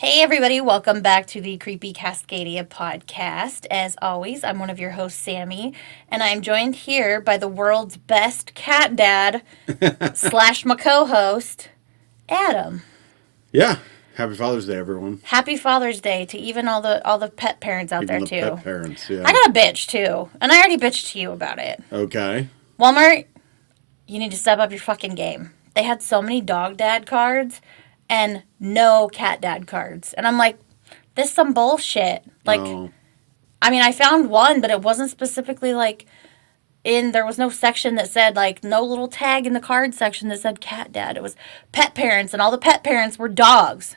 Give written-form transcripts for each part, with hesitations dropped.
Hey, everybody, welcome back to the Creepy Cascadia podcast. As always, I'm one of your hosts, Sammy, and I'm joined here by the world's best cat dad slash my co host, Adam. Yeah. Happy Father's Day, everyone. Happy Father's Day to even all the pet parents out Even there, the too. pet parents, yeah. I got a bitch, too, and I already bitched to you about it. Okay. Walmart, you need to step up your fucking game. They had so many dog dad cards and no cat dad cards. And I'm like, this is some bullshit. Like, Oh. I mean, I found one, but it wasn't specifically like there was no section that said, like, no little tag in the card section that said cat dad. It was pet parents, and all the pet parents were dogs.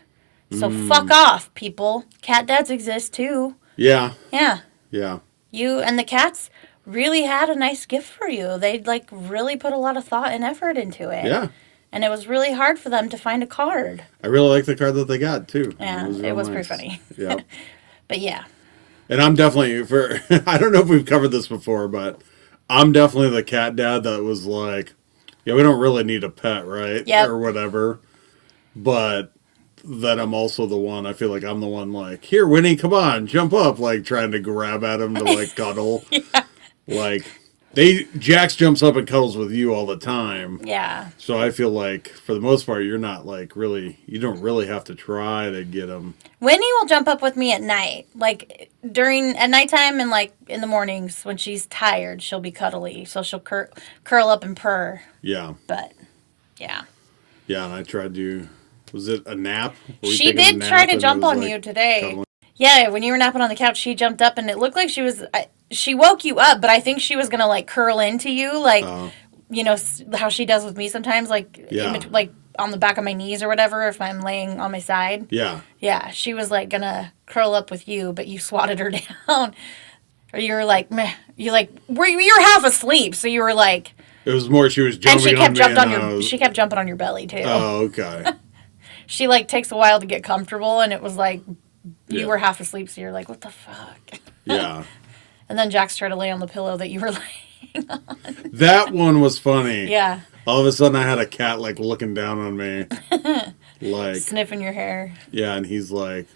So fuck off, people. Cat dads exist too. Yeah. Yeah. Yeah. You and the cats really had a nice gift for you. They like really put a lot of thought and effort into it. Yeah. And it was really hard for them to find a card. I really like the card that they got, too. Yeah, it was pretty funny. Yeah. But yeah. And I'm definitely, I don't know if we've covered this before, but I'm definitely the cat dad that was like, yeah, we don't really need a pet, right? Yep. Or whatever. But then I'm also the one, I feel like I'm the one like, here, Winnie, come on, jump up, like trying to grab at him to like cuddle. Yeah. Like, Jax jumps up and cuddles with you all the time. Yeah. So I feel like, for the most part, you're not like really, you don't really have to try to get him. Winnie will jump up with me at night. Like at nighttime and like in the mornings when she's tired, she'll be cuddly. So she'll curl up and purr. Yeah. But yeah. Yeah, and I tried to, was it a nap? She did try to jump on you today. Cuddling? Yeah, when you were napping on the couch, she jumped up and it looked like she woke you up, but I think she was going to like curl into you, like, you know, how she does with me sometimes, like, Yeah. like on the back of my knees or whatever, if I'm laying on my side. Yeah. Yeah, she was like going to curl up with you, but you swatted her down. Or you were like, meh. You were half asleep, so you were like. It was more she was jumping and on me. she kept jumping on your belly too. Oh, okay. She like takes a while to get comfortable, and it was like you Yeah. were half asleep, so you're like, what the fuck? Yeah. And then Jax tried to lay on the pillow that you were laying on. That one was funny. Yeah. All of a sudden I had a cat like looking down on me. Like. Sniffing your hair. Yeah, and he's like,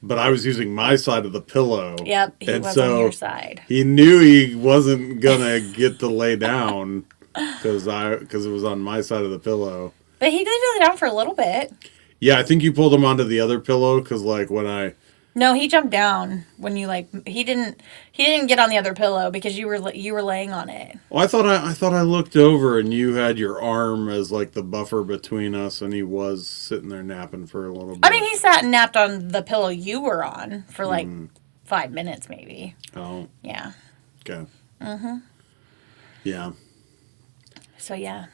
but I was using my side of the pillow. Yep, he was on your side. He knew he wasn't gonna get to lay down because it was on my side of the pillow. But he did lay down for a little bit. Yeah, I think you pulled him onto the other pillow because like when I. No, he jumped down when you like he didn't get on the other pillow because you were laying on it. Well, I thought I looked over and you had your arm as like the buffer between us, and he was sitting there napping for a little bit. I mean, he sat and napped on the pillow you were on for like 5 minutes, maybe. Oh. Yeah. Okay. Yeah. So yeah.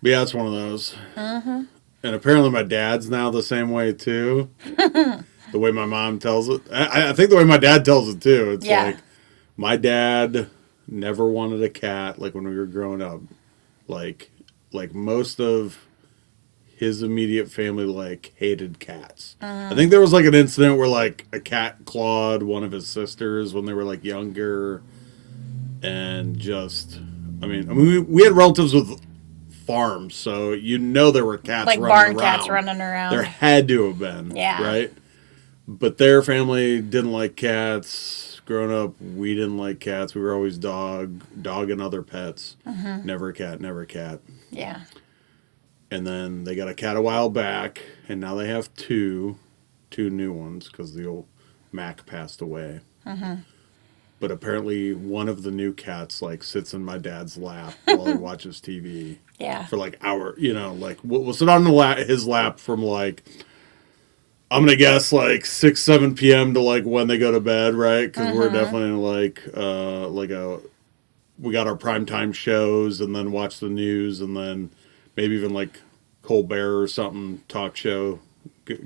But yeah, it's one of those. And apparently my dad's now the same way too. The way my mom tells it. I think the way my dad tells it too. It's like my dad never wanted a cat like when we were growing up. Like most of his immediate family like hated cats. I think there was like an incident where like a cat clawed one of his sisters when they were like younger. And just I mean we had relatives with farms, so you know there were cats like running barn around. cats running around. There had to have been. Yeah. Right? But their family didn't like cats. Growing up, we didn't like cats. We were always dog and other pets. Never a cat. Yeah. And then they got a cat a while back, and now they have two new ones because the old Mac passed away. But apparently one of the new cats like sits in my dad's lap while he watches TV. Yeah. For like hour, you know, like we'll sit on his lap from like I'm gonna guess like 6-7 p.m. to like when they go to bed, right? Because we're definitely like we got our primetime shows and then watch the news and then maybe even like Colbert or something talk show,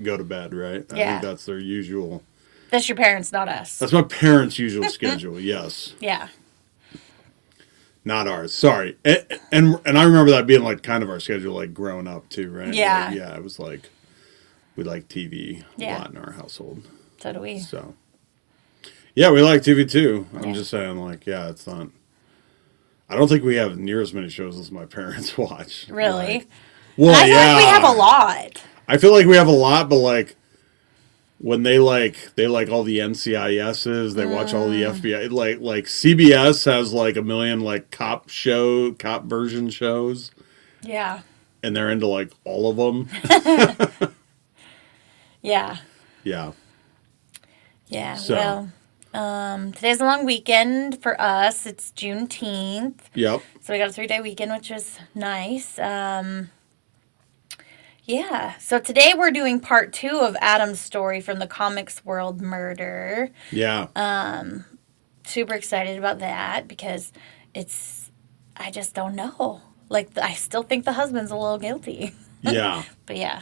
go to bed, right? I think that's their usual. That's your parents, not us. That's my parents' usual schedule. Yes. Yeah. Not ours. Sorry. And I remember that being like kind of our schedule, like growing up too, right? Yeah. Like, yeah. It was like. We like TV a lot in our household. So do we. So, yeah, we like TV too. I'm just saying, like, yeah, it's not. I don't think we have near as many shows as my parents watch. Really? Like, well, I feel like we have a lot. I feel like we have a lot, but like when they like all the NCISs, they watch all the FBI. Like CBS has like a million like cop version shows, Yeah. and they're into like all of them. Yeah. Yeah. Yeah. So. Well, today's a long weekend for us. It's Juneteenth. Yep. So we got a 3-day weekend, which is nice. Yeah. So today we're doing part 2 of Adam's story from the Comics World Murder. Yeah. Super excited about that because I just don't know. Like, I still think the husband's a little guilty. Yeah. But yeah.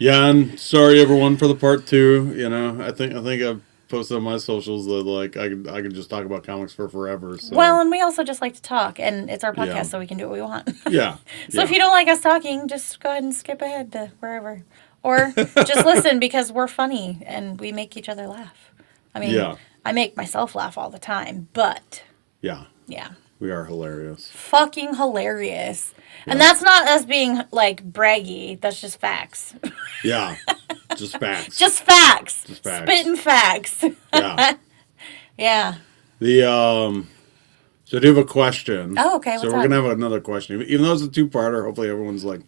Yeah, and sorry everyone for the part 2. You know, I think I've posted on my socials that like I could just talk about comics for forever. So Well, and we also just like to talk, and it's our podcast, yeah. so we can do what we want. Yeah. So Yeah. if you don't like us talking, just go ahead and skip ahead to wherever. Or just listen because we're funny and we make each other laugh. I mean, Yeah. I make myself laugh all the time, but Yeah. yeah. We are hilarious. Fucking hilarious. Yeah. And that's not us being like braggy, that's just facts. Yeah. Just facts. Just facts. Just facts. Spitting facts. Yeah. Yeah. So I do have a question. Oh, okay. So What's we're up? gonna have another question. Even though it's a 2-parter, hopefully everyone's like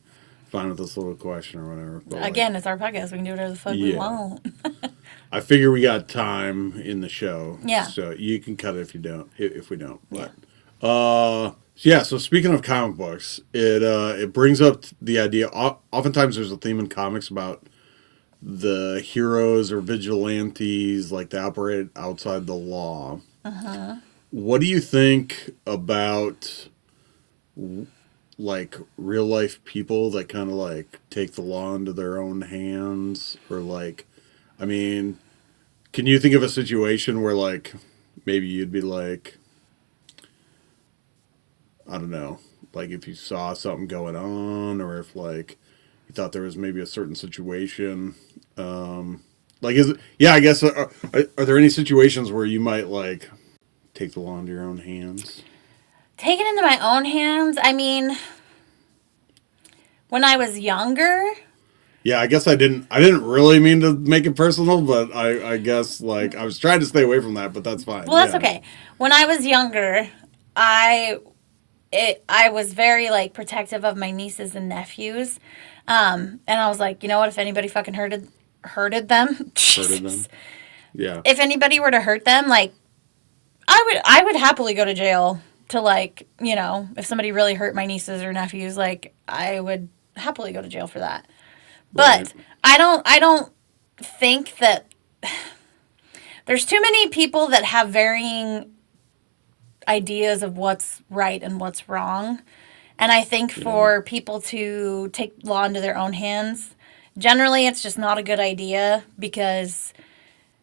fine with this little question or whatever. But, Again, it's our podcast. We can do whatever the fuck we Yeah. want. I figure we got time in the show. Yeah. So you can cut it if you don't. If we don't. But Yeah. yeah, so speaking of comic books, it brings up the idea. Oftentimes, there's a theme in comics about the heroes or vigilantes, like they operate outside the law. Uh-huh. What do you think about like real life people that kind of like take the law into their own hands, or like, I mean, can you think of a situation where like maybe you'd be like, I don't know, like if you saw something going on, or if like you thought there was maybe a certain situation, like is it, yeah, I guess are there any situations where you might like take the law into your own hands? Take it into my own hands. I mean, when I was younger, Yeah, I guess I didn't really mean to make it personal, but I guess like I was trying to stay away from that, but that's fine. well, that's Yeah. okay. When I was younger, I was very like protective of my nieces and nephews, and I was like, you know what? If anybody fucking hurted them, Hurted them. Jesus. Yeah. If anybody were to hurt them, like I would happily go to jail to like, you know, if somebody really hurt my nieces or nephews, like I would happily go to jail for that. But Right. I don't think that there's too many people that have varying ideas of what's right and what's wrong. And I think for people to take law into their own hands, generally it's just not a good idea because,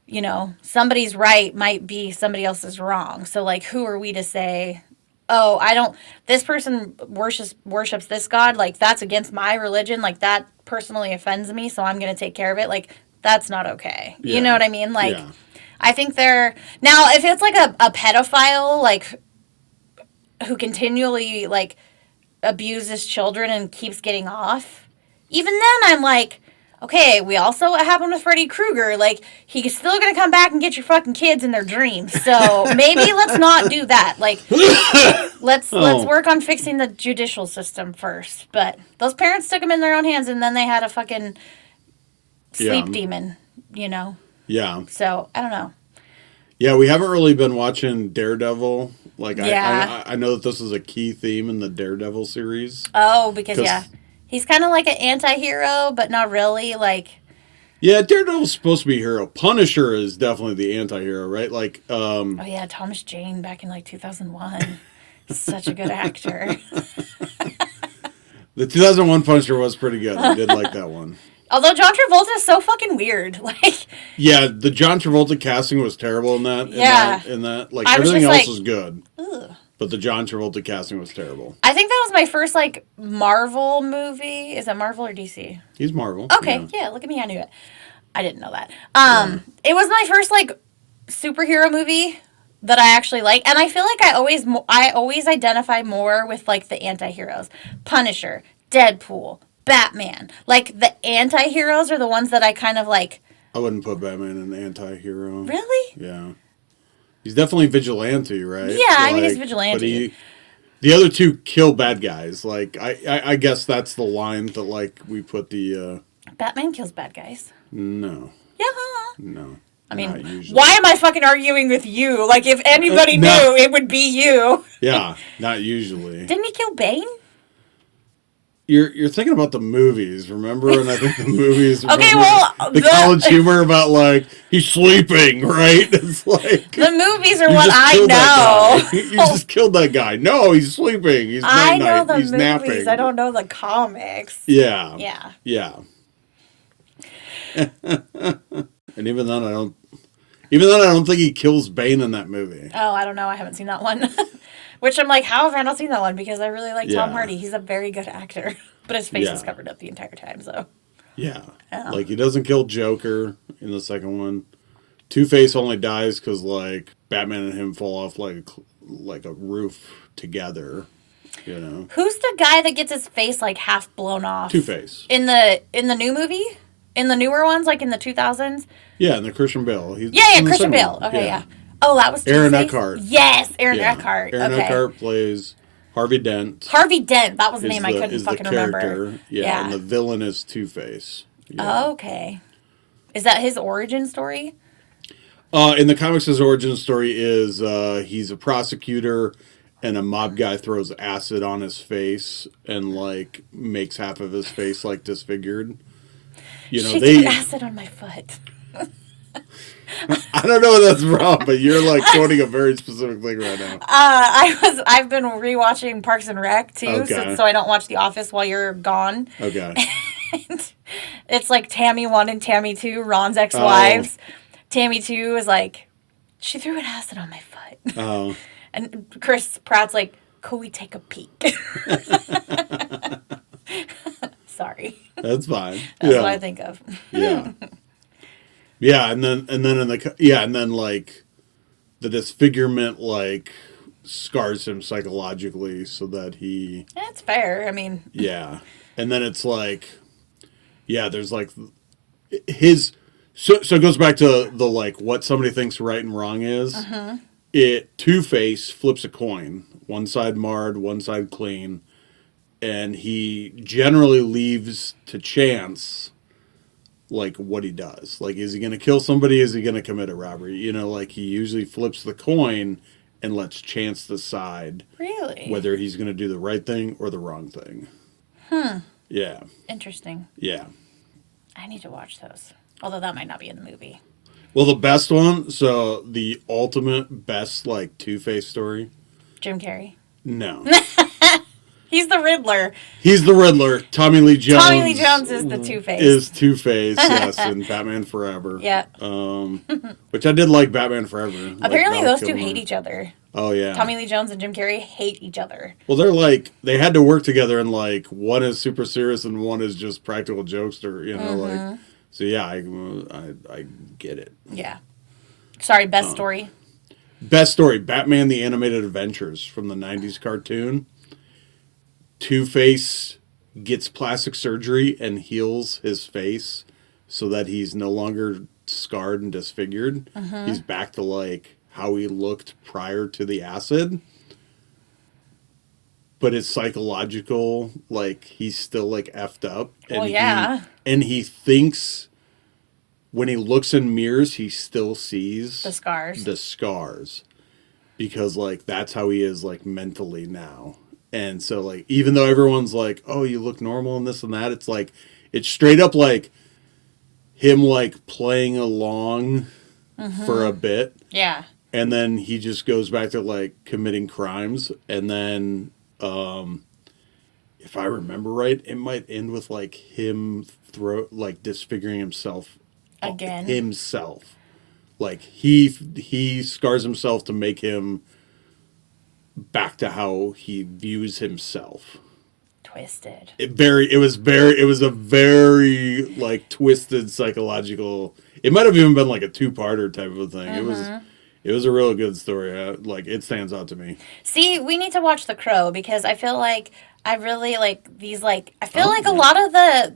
you know, somebody's right might be somebody else's wrong. So like who are we to say, "Oh, I don't this person worships this god, like that's against my religion, like that personally offends me, so I'm going to take care of it." Like that's not okay. You Yeah. know what I mean? Like Yeah. I think they're now if it's like a pedophile like who continually like abuses children and keeps getting off, even then I'm like, okay, we also what happened with Freddy Krueger, like he's still gonna come back and get your fucking kids in their dreams. So maybe let's not do that. Like let's work on fixing the judicial system first. But those parents took them in their own hands and then they had a fucking sleep Yeah. demon, you know. Yeah. So I don't know. Yeah, we haven't really been watching Daredevil. Like Yeah. I know that this is a key theme in the Daredevil series. Oh, because 'Cause- yeah. He's kind of like an anti-hero, but not really. Like, Yeah, Daredevil's supposed to be a hero. Punisher is definitely the anti-hero, right? Like, oh yeah, Thomas Jane back in like 2001. Such a good actor. the 2001 Punisher was pretty good. I did like that one. Although John Travolta is so fucking weird. Like, Yeah, the John Travolta casting was terrible in that. Yeah. In that. Like, I was everything just else like, was good. ugh. But the John Travolta casting was terrible. I think that was my first like Marvel movie. Is that Marvel or DC? He's Marvel. Okay, yeah, look at me, I knew it. I didn't know that. It was my first like superhero movie that I actually like, and I feel like I always identify more with like the anti-heroes. Punisher, Deadpool, Batman. Like, the anti-heroes are the ones that I kind of like. I wouldn't put Batman in an anti-hero. Really? Yeah. He's definitely vigilante, right? Yeah, I mean, he's vigilante. But the other two kill bad guys. Like, I guess that's the line that, like, we put the... Batman kills bad guys. No. Yeah. No. I mean, why am I fucking arguing with you? Like, if anybody no. knew, it would be you. Yeah, not usually. Didn't he kill Bane? You're thinking about the movies, remember? And I think the movies. Okay, well, the college humor about like he's sleeping, right? It's like the movies are what I know. You just killed that guy. No, he's sleeping. He's I know the he's movies. napping. I don't know the comics. Yeah. Yeah. Yeah. And even then, I don't think he kills Bane in that movie. Oh, I don't know. I haven't seen that one. Which I'm like, how have I not seen that one? Because I really like Tom Hardy. He's a very good actor. But his face is covered up the entire time, so. Yeah. Like, he doesn't kill Joker in the second one. Two-Face only dies because, like, Batman and him fall off, like a roof together, you know? Who's the guy that gets his face, like, half blown off? Two-Face. In the new movie? In the newer ones, like in the 2000s? Yeah, and the Christian Bale. Christian Bale. Okay, yeah. Oh, that was Aaron Two-Face? Eckhart. Yes, Aaron Eckhart. Aaron Eckhart plays Harvey Dent. Harvey Dent. That was the name I couldn't fucking remember. Yeah, and the villain is Two-Face. Yeah. Oh, okay. Is that his origin story? In the comics, his origin story is he's a prosecutor, and a mob guy throws acid on his face and like makes half of his face like disfigured. You know, she threw acid on my foot. I don't know what that's from, but you're like quoting a very specific thing right now. I've been rewatching Parks and Rec too, so I don't watch The Office while you're gone. Okay. And it's like Tammy 1 and Tammy 2, Ron's ex-wives. Oh. Tammy 2 is like, she threw an acid on my foot. Oh. And Chris Pratt's like, could we take a peek? Sorry. That's fine. That's what I think of. Yeah. Yeah, and then like the disfigurement like scars him psychologically so that he. That's fair. I mean. Yeah, and then it's like, yeah, there's like his. So it goes back to the like what somebody thinks right and wrong is. Uh-huh. Two-Face flips a coin, one side marred, one side clean, and he generally leaves to chance. Like what he does. Like, is he going to kill somebody? Is he going to commit a robbery? You know, like he usually flips the coin and lets chance decide. Really? Whether he's going to do the right thing or the wrong thing. Yeah. Interesting. Yeah. I need to watch those. Although that might not be in the movie. Well, the best one, so the ultimate best, like, Two-Face story. Jim Carrey? No. He's the Riddler. He's the Riddler. Tommy Lee Jones. Tommy Lee Jones is the Two-Face. Is Two-Face, yes, in Batman Forever. Yeah. Which I did like Batman Forever. Apparently those two hate each other. Oh, yeah. Tommy Lee Jones and Jim Carrey hate each other. Well, they're like, they had to work together and like, one is super serious and one is just practical jokester, you know, like, so yeah, I get it. Yeah. Sorry, best story. Best story, Batman the Animated Adventures from the 90s cartoon. Two-Face gets plastic surgery and heals his face so that he's no longer scarred and disfigured. He's back to like how he looked prior to the acid. But it's psychological, like he's still like effed up. And and he thinks when he looks in mirrors, he still sees the scars. Because like that's how he is like mentally now. And so, like, even though everyone's like, oh, you look normal and this and that, it's like, it's straight up like him, like, playing along for a bit. Yeah. And then he just goes back to, like, committing crimes. And then, if I remember right, it might end with, like, him disfiguring himself. Again. Himself. Like, he scars himself to make him back to how he views himself. Twisted. It was a very like twisted psychological. It might have even been like a two-parter type of a thing. It was a real good story. Like, it stands out to me. See, we need to watch The Crow because I feel like I really like these, like, I feel Oh, like a yeah. lot of the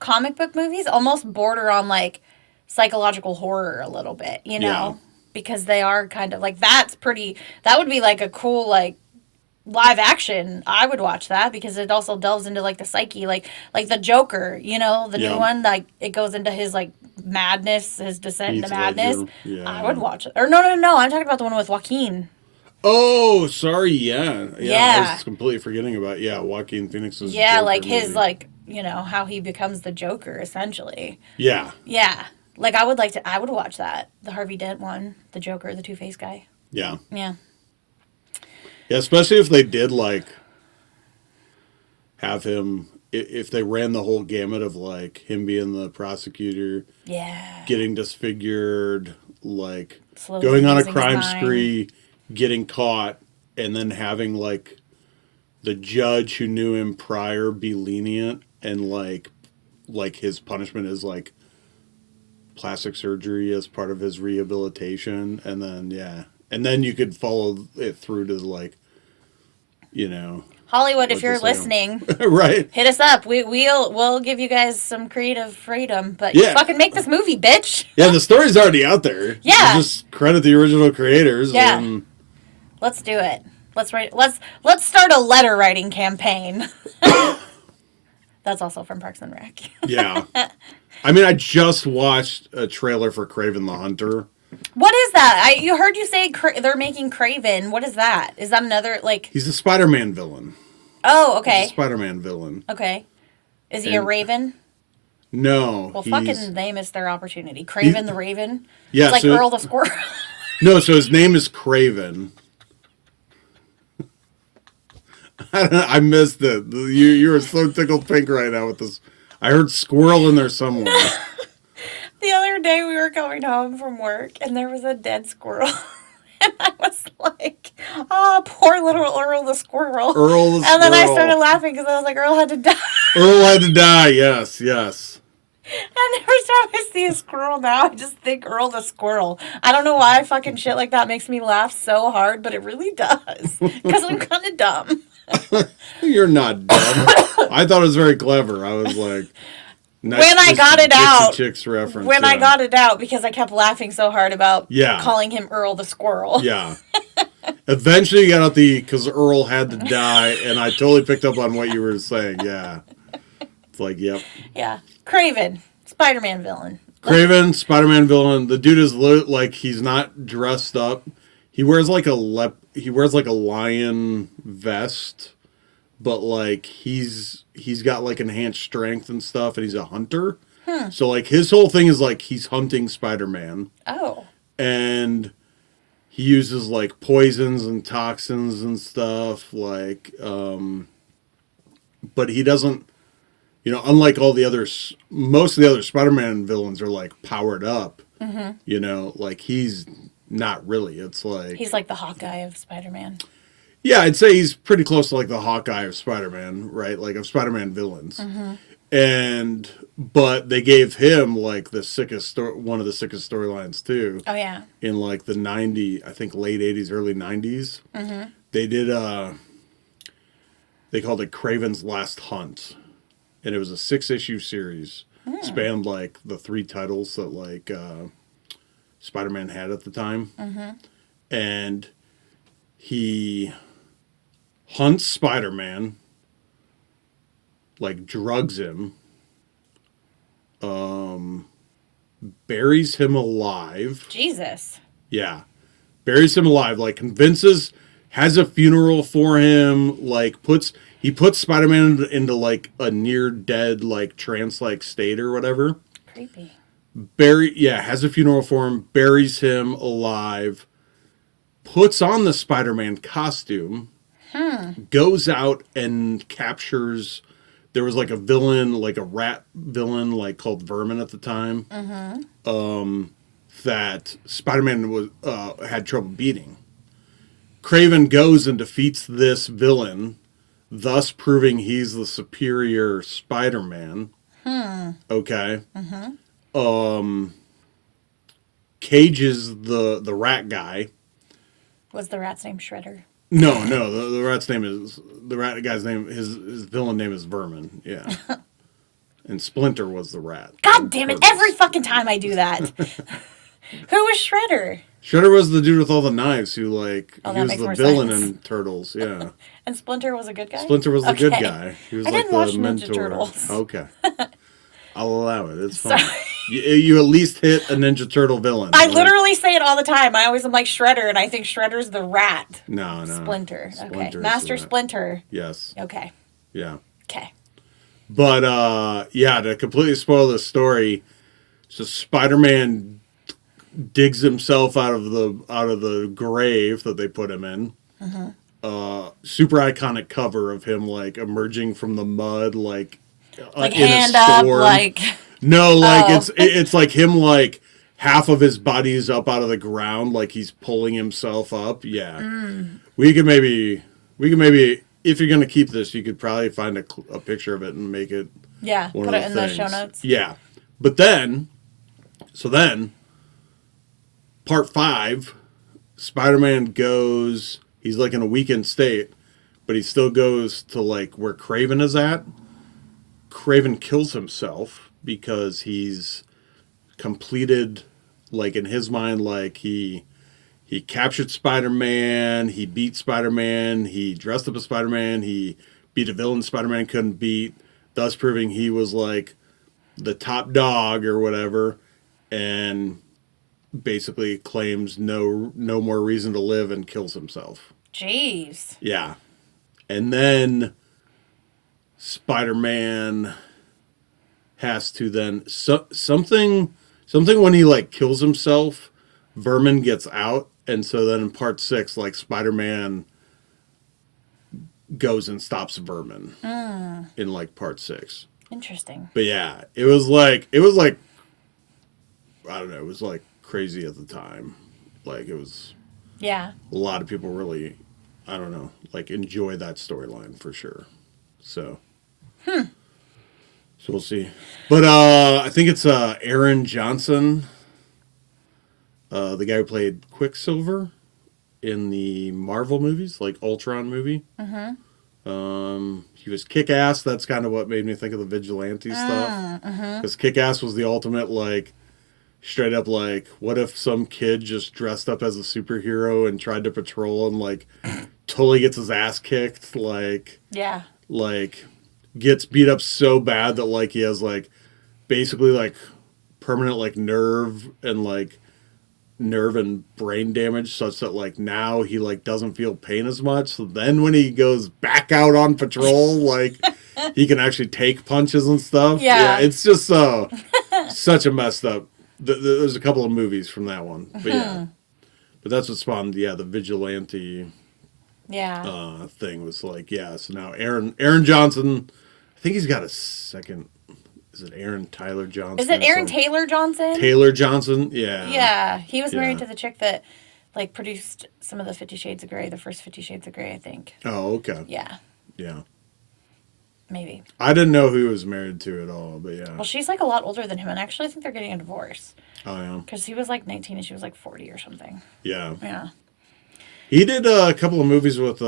comic book movies almost border on, like, psychological horror a little bit, you Yeah. know? Because they are kind of, like, that's pretty, that would be, like, a cool, like, live action. I would watch that because it also delves into, like, the psyche, like the Joker, you know, the new Yeah. one, like, it goes into his, like, madness, his descent into Heath madness. Ledger. I would Yeah. watch it. Or no, I'm talking about the one with Joaquin. Oh, sorry. Yeah. Yeah. I Yeah. was completely forgetting about, yeah, Joaquin Phoenix's Yeah, Joker like his, movie. like, you know, how he becomes the Joker, essentially. Yeah. Yeah. Like, I would watch that. The Harvey Dent one, the Joker, the Two-Face guy. Yeah. Yeah. Yeah. Especially if they did, like, have him, if they ran the whole gamut of, like, him being the prosecutor, Yeah. getting disfigured, like, Slowly going on a losing his crime mind. spree, getting caught, and then having, like, the judge who knew him prior be lenient and, like his punishment is, like, plastic surgery as part of his rehabilitation, and then yeah, and then you could follow it through to, like, you know, Hollywood, if what to you're say. listening, Right. hit us up. We'll give you guys some creative freedom, but you Yeah. fucking make this movie, bitch. Yeah, the story's already out there. You Yeah. just credit the original creators. Yeah. And Let's do it. Let's start a letter writing campaign. That's also from Parks and Rec. yeah, I mean, I just watched a trailer for Craven the Hunter. What is that? You heard you say they're making Craven. What is that? Is that another, like? He's a Spider-Man villain. Oh, He's a okay. Spider-Man villain. Okay. Is he a And raven? no, Well, he's fucking they missed their opportunity. Craven the Raven. yeah. It's like So Earl the Squirrel. no, so his name is Craven. I missed it. You were so tickled pink right now with this. I heard squirrel in there somewhere. The other day we were coming home from work and there was a dead squirrel. And I was like, oh, poor little Earl the Squirrel. Earl the And then I started squirrel. laughing because I was like, Earl had to die. Earl had to die. Yes, yes. And every time I see a squirrel now, I just think Earl the Squirrel. I don't know why fucking shit like that makes me laugh so hard, but it really does. Because I'm kind of dumb. You're not dumb. I thought it was very clever. I was like, nice When I got it out, Chicks reference. When I yeah. got it out, because I kept laughing so hard about Yeah. calling him Earl the Squirrel. Yeah. Eventually, you got out because Earl had to die, and I totally picked up on what you were saying. Yeah. It's like, yep. Yeah. Craven, Spider-Man villain. Craven, Spider-Man villain. The dude is like, he's not dressed up. He wears like he wears like a lion vest, but like he's got like enhanced strength and stuff, and he's a hunter. So like his whole thing is like he's hunting Spider-Man, Oh. and he uses like poisons and toxins and stuff, like but he doesn't, unlike all the others, most of the other Spider-Man villains are like powered up. Like he's not really. It's like He's like the Hawkeye of Spider-Man. yeah, I'd say he's pretty close to like the Hawkeye of Spider-Man, right? Like of Spider-Man villains. But they gave him like one of the sickest storylines too. Oh, yeah. In like the I think late 80s, early 90s. They did they called it Craven's Last Hunt. And it was a 6-issue series. Spanned like the 3 titles that like Spider-Man had at the time. And he hunts Spider-Man, like drugs him, buries him alive. Jesus. Yeah. Buries him alive, like has a funeral for him, like he puts Spider-Man into like a near dead, like trance-like state or whatever. Creepy. Has a funeral for him, buries him alive, puts on the Spider-Man costume, goes out and captures. There was like a villain, like a rat villain, like called Vermin at the time, that Spider-Man had trouble beating. Craven goes and defeats this villain, thus proving he's the superior Spider-Man. Okay. Cages the rat guy. Was the rat's name Shredder? The rat's name is the rat guy's name. His villain name is Vermin. Yeah, and Splinter was the rat. God damn it! Every fucking time I do that. Who was Shredder? Shredder was the dude with all the knives who Oh, he that was makes the more villain sense. in Turtles. Yeah, And Splinter was a good guy? Splinter was the good Okay. guy. He was I like didn't the watch Ninja mentor. Turtles. Okay, I'll allow it. It's fine. Sorry. You at least hit a Ninja Turtle villain. I literally say it all the time. I always am like Shredder, and I think Shredder's the rat. No. Splinter. Okay. Splinter's Master the rat. Splinter. Yes. Okay. Yeah. Okay. But yeah, to completely spoil the story, so Spider-Man digs himself out of the grave that they put him in. Super iconic cover of him like emerging from the mud, like Like in hand a up, storm. like. No, like Oh. it's like him like half of his body's up out of the ground, like he's pulling himself up. Yeah, we could maybe if you're gonna keep this, you could probably find a picture of it and make it Yeah. one Put of it in the the things. show notes. Yeah, but then part 5, Spider-Man goes. He's like in a weakened state, but he still goes to like where Craven is at. Craven kills himself because he's completed, like in his mind, like he captured Spider-Man, he beat Spider-Man, he dressed up as Spider-Man, he beat a villain Spider-Man couldn't beat, thus proving he was like the top dog or whatever, and basically claims no more reason to live and kills himself. Jeez. Yeah. And then Spider-Man has to then something when he like kills himself, Vermin gets out, and so then in part 6, like Spider-Man goes and stops Vermin in like part 6. Interesting. But yeah, it was like I don't know, it was like crazy at the time. Like it was Yeah. a lot of people really, I don't know, like enjoy that storyline for sure. So so we'll see. But I think it's Aaron Johnson, the guy who played Quicksilver in the Marvel movies, like Ultron movie. He was Kick-Ass. That's kind of what made me think of the vigilante stuff. Because Kick-Ass was the ultimate, like, straight up, like, what if some kid just dressed up as a superhero and tried to patrol and, like, totally gets his ass kicked, Yeah. like, gets beat up so bad that, like, he has, like, basically, like, permanent, like, nerve and brain damage such that like now he like doesn't feel pain as much, so then when he goes back out on patrol like he can actually take punches and stuff. Yeah. It's just such a messed up there's a couple of movies from that one, but yeah, but that's what spawned the vigilante thing was like, yeah, so now Aaron Johnson, I think he's got a second. Is it Aaron Tyler Johnson? Is it Aaron Taylor Johnson? Taylor Johnson? Yeah. Yeah. He was married to the chick that like produced some of the 50 Shades of Grey, the first 50 Shades of Grey, I think. Oh, okay. Yeah. Yeah. Maybe. I didn't know who he was married to at all, but yeah. Well, she's like a lot older than him, and actually I think they're getting a divorce. Oh, yeah. Because he was like 19 and she was like 40 or something. Yeah. Yeah. He did a couple of movies with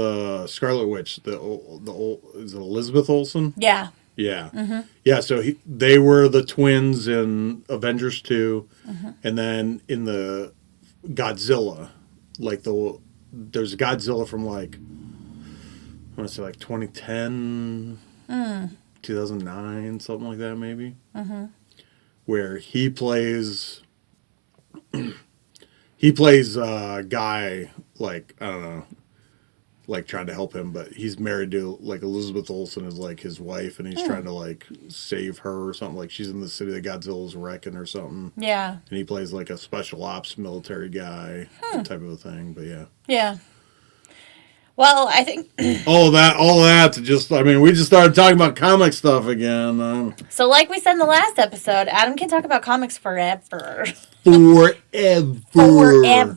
Scarlet Witch. The old is it Elizabeth Olsen? Yeah. Yeah. Yeah, so they were the twins in Avengers 2, and then in the Godzilla, like there's a Godzilla from like, I want to say like 2010, 2009, something like that maybe, where he plays a guy, like, I don't know, like trying to help him, but he's married to like Elizabeth Olsen is like his wife, and he's trying to like save her or something. Like she's in the city that Godzilla's wrecking or something. Yeah. And he plays like a special ops military guy type of a thing. But yeah. Yeah. Well, I think all of that to just, I mean, we just started talking about comic stuff again. so. Like we said in the last episode, Adam can talk about comics forever. Forever. Forever.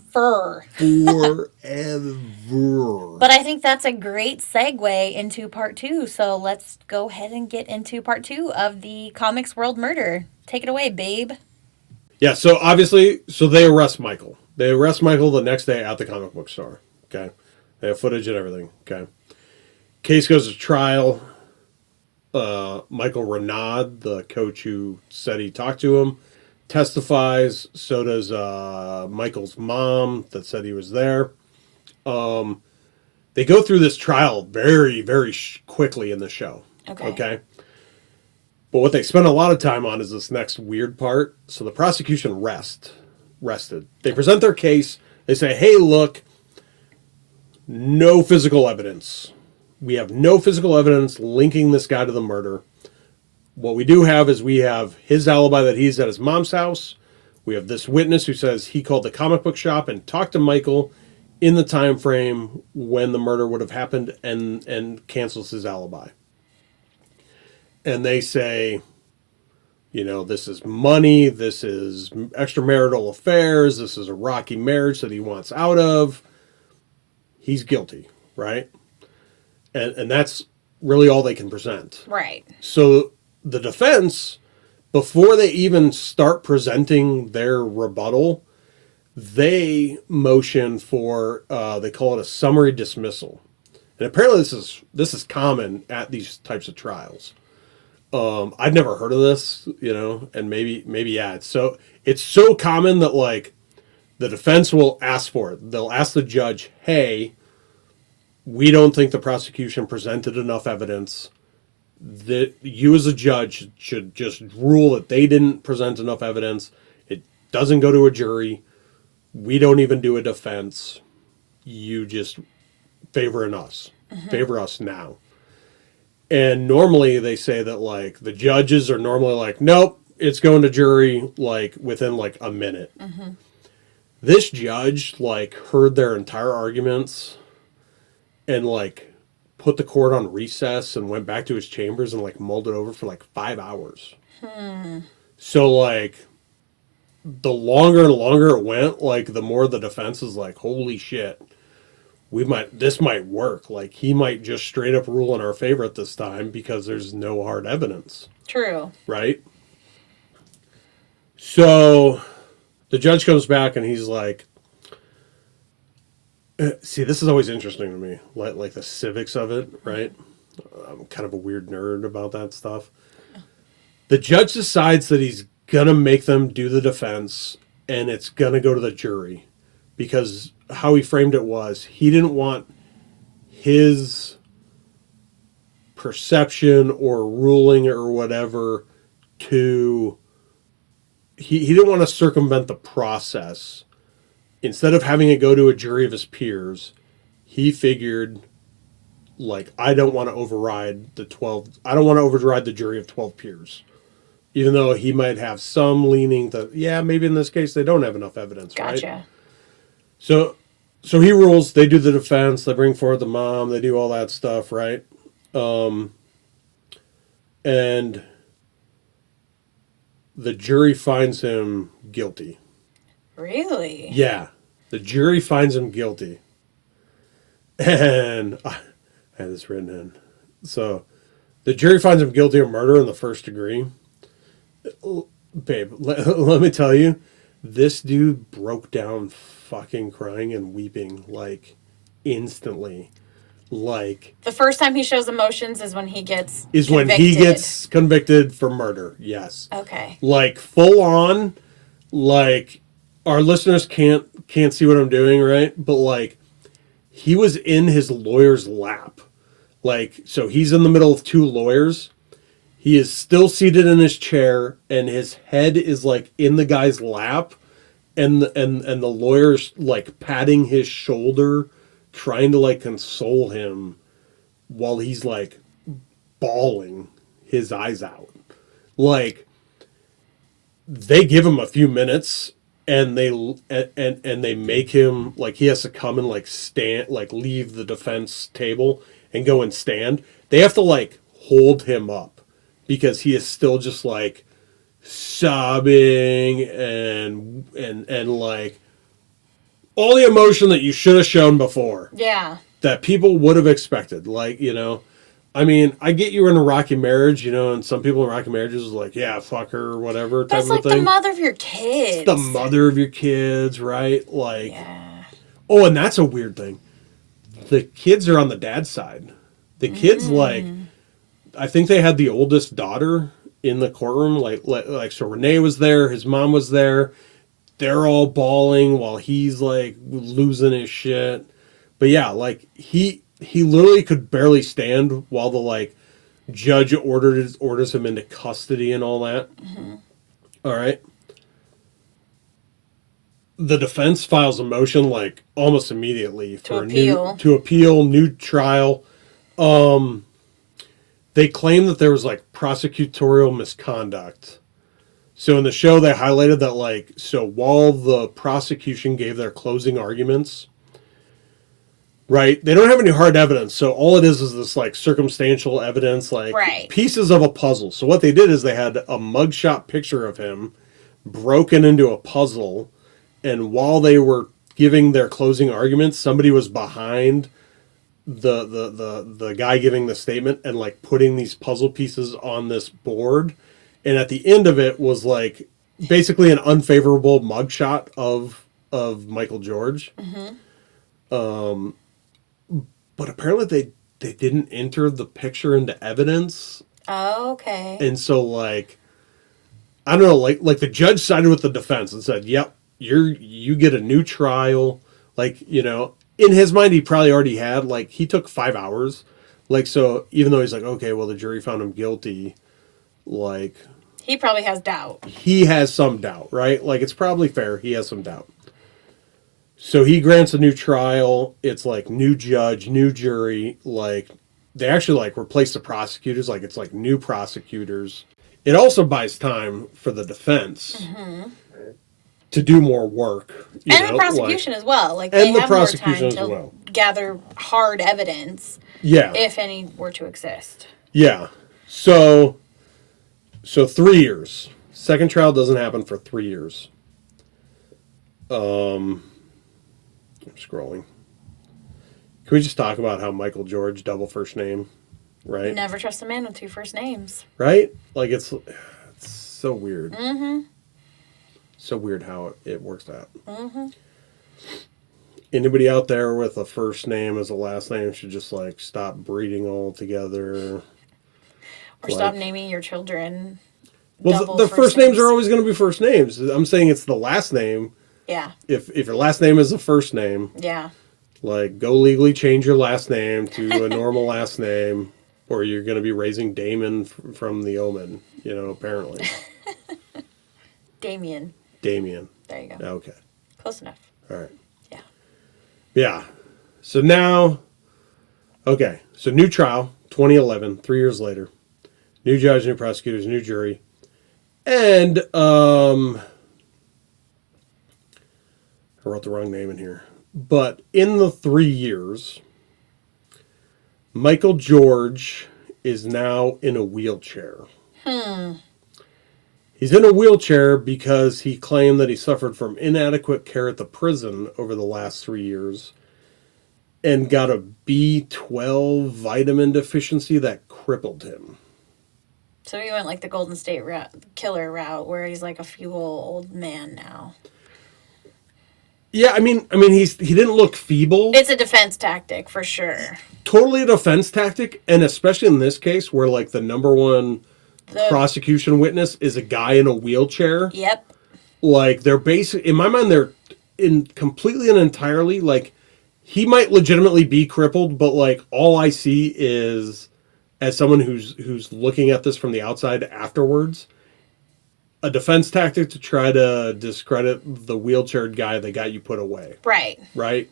Forever. But I think that's a great segue into part 2. So let's go ahead and get into part 2 of the Comics World Murder. Take it away, babe. Yeah, so obviously, they arrest Michael. They arrest Michael the next day at the comic book store. Okay. They have footage and everything. Okay. Case goes to trial. Michael Renaud, the coach who said he talked to him, testifies. So does Michael's mom that said he was there. They go through this trial very, very quickly in the show. Okay. But what they spend a lot of time on is this next weird part. So the prosecution rested. They present their case. They say, hey, look, no physical evidence. We have no physical evidence linking this guy to the murder. What we do have is we have his alibi that he's at his mom's house. We have this witness who says he called the comic book shop and talked to Michael in the time frame when the murder would have happened and cancels his alibi. And they say, you know, this is money, this is extramarital affairs, this is a rocky marriage that he wants out of. He's guilty, right? And that's really all they can present. Right. So the defense, before they even start presenting their rebuttal, they motion for, they call it a summary dismissal. And apparently this is common at these types of trials. I'd never heard of this, you know, and maybe yeah, it's so common that like the defense will ask for it. They'll ask the judge, "Hey, we don't think the prosecution presented enough evidence. That you as a judge should just rule that they didn't present enough evidence. It doesn't go to a jury. We don't even do a defense. You just favor us now." And normally they say that like the judges are normally like, nope, it's going to jury like within like a minute. This judge like heard their entire arguments and like put the court on recess and went back to his chambers and like mulled it over for like 5 hours. So like the longer and longer it went, like the more the defense is like, holy shit, this might work. Like he might just straight up rule in our favor at this time because there's no hard evidence. True. Right? So the judge comes back and he's like, see, this is always interesting to me, like the civics of it, right? I'm kind of a weird nerd about that stuff. The judge decides that he's gonna make them do the defense and it's gonna go to the jury because how he framed it was he didn't want his perception or ruling or whatever to he didn't want to circumvent the process. Instead of having it go to a jury of his peers, he figured like I don't want to override the jury of 12 peers. Even though he might have some leaning that yeah, maybe in this case they don't have enough evidence, Gotcha. right? So he rules, they do the defense, they bring forward the mom, they do all that stuff, right? And the jury finds him guilty. Really? Yeah. The jury finds him guilty. And I had this written in. So the jury finds him guilty of murder in the first degree. Babe, let me tell you, this dude broke down fucking crying and weeping like instantly. Like the first time he shows emotions is when he gets when he gets convicted for murder. Yes. Okay. Like full on, like our listeners can't see what I'm doing, right? But like he was in his lawyer's lap. Like so he's in the middle of two lawyers. He is still seated in his chair and his head is like in the guy's lap and the lawyer's like patting his shoulder trying to like console him while he's like bawling his eyes out. Like they give him a few minutes and they make him like he has to come and like stand, like leave the defense table and go and stand. They have to like hold him up because he is still just like sobbing and like all the emotion that you should have shown before. Yeah. That people would have expected. Like, you know, I mean, I get you were in a rocky marriage, you know, and some people in rocky marriages is like, yeah, fuck her or whatever type That's like of thing. the mother of your kids. It's the mother of your kids, right? Like, yeah. oh, and that's a weird thing. the kids are on the dad's side. The kids, like, I think they had the oldest daughter in the courtroom. Like, so Renee was there, his mom was there. They're all bawling while he's, like, losing his shit. But yeah, like, he literally could barely stand while the, like, judge orders him into custody and all that. All right. The defense files a motion, like, almost immediately for to appeal new trial. They claim that there was, like, prosecutorial misconduct. So in the show, they highlighted that, like, so while the prosecution gave their closing arguments, right, they don't have any hard evidence. So all it is this, like, circumstantial evidence, like, pieces of a puzzle. So what they did is they had a mugshot picture of him broken into a puzzle. And while they were giving their closing arguments, somebody was behind the guy giving the statement and, like, putting these puzzle pieces on this board. And at the end of it was, like, basically an unfavorable mugshot of Michael George. But apparently they didn't enter the picture into evidence. Oh, okay. And so, like, I don't know, like the judge sided with the defense and said, "Yep, you get a new trial." Like, you know, in his mind, he probably already had, like, he took 5 hours. Like, so even though he's like, okay, well, the jury found him guilty, like, he probably has doubt. He has some doubt, right? Like, it's probably fair. He has some doubt. So he grants a new trial. It's like new judge, new jury. Like, they actually, like, replace the prosecutors. Like, it's like new prosecutors. It also buys time for the defense to do more work. And the prosecution, like, as well. Like, they have more time to gather hard evidence. Yeah. If any were to exist. Yeah. So 3 years. Second trial doesn't happen for 3 years. I'm scrolling. Can we just talk about how Michael George, double first name, right? Never trust a man with 2 first names. Right? Like, it's so weird. So weird how it works out. Anybody out there with a first name as a last name should just, like, stop breeding altogether. Or, like, stop naming your children. Well, the first names are always going to be first names. I'm saying it's the last name. Yeah. If your last name is a first name. Yeah. Like, go legally change your last name to a normal last name, or you're going to be raising Damon from The Omen, you know, apparently. Damien. There you go. Okay. Close enough. All right. Yeah. Yeah. So now, okay. So new trial, 2011, 3 years later. New judge, new prosecutors, new jury. And, I wrote the wrong name in here. But in the 3 years, Michael George is now in a wheelchair. He's in a wheelchair because he claimed that he suffered from inadequate care at the prison over the last 3 years and got a B12 vitamin deficiency that crippled him. So he went, like, the Golden State Killer route, where he's, like, a feeble old man now. Yeah, I mean, he didn't look feeble. It's a defense tactic for sure. Totally a defense tactic, and especially in this case, where, like, the number one prosecution witness is a guy in a wheelchair. Yep. Like, they're in my mind, they're completely and entirely, like, he might legitimately be crippled, but, like, all I see is, as someone who's looking at this from the outside afterwards, a defense tactic to try to discredit the wheelchaired guy that got you put away. Right. Right?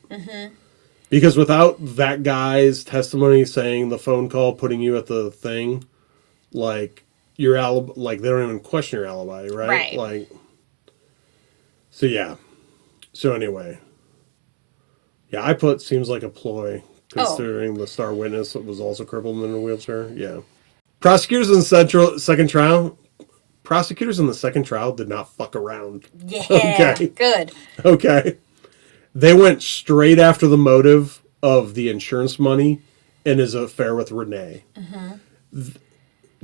Because without that guy's testimony saying the phone call, putting you at the thing, like, your alibi, like, they don't even question your alibi, right? Right. Like, so yeah. So anyway. Yeah, I put seems like a ploy, considering the star witness was also crippled in a wheelchair. Yeah. Prosecutors in the second trial did not fuck around. Yeah. Okay. Good. Okay. They went straight after the motive of the insurance money and his affair with Renee.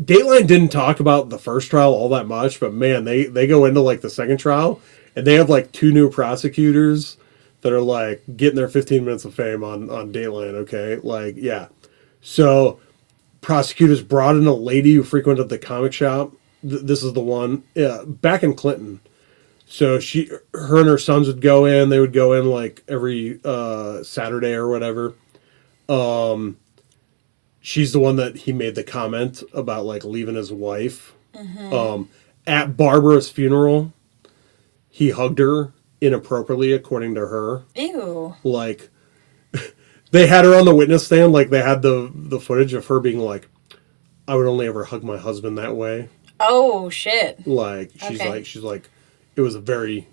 Dateline didn't talk about the first trial all that much, but man, they go into, like, the second trial, and they have, like, 2 new prosecutors that are like getting their 15 minutes of fame on Dateline. Okay, like yeah. So prosecutors brought in a lady who frequented the comic shop. This is the one back in Clinton. So her and her sons would go in. They would go in like every Saturday or whatever. She's the one that he made the comment about like leaving his wife. At Barbara's funeral, he hugged her inappropriately, according to her. Ew. Like they had her on the witness stand. Like they had the footage of her being like, "I would only ever hug my husband that way." Oh shit. Like Okay. she's like, it was a very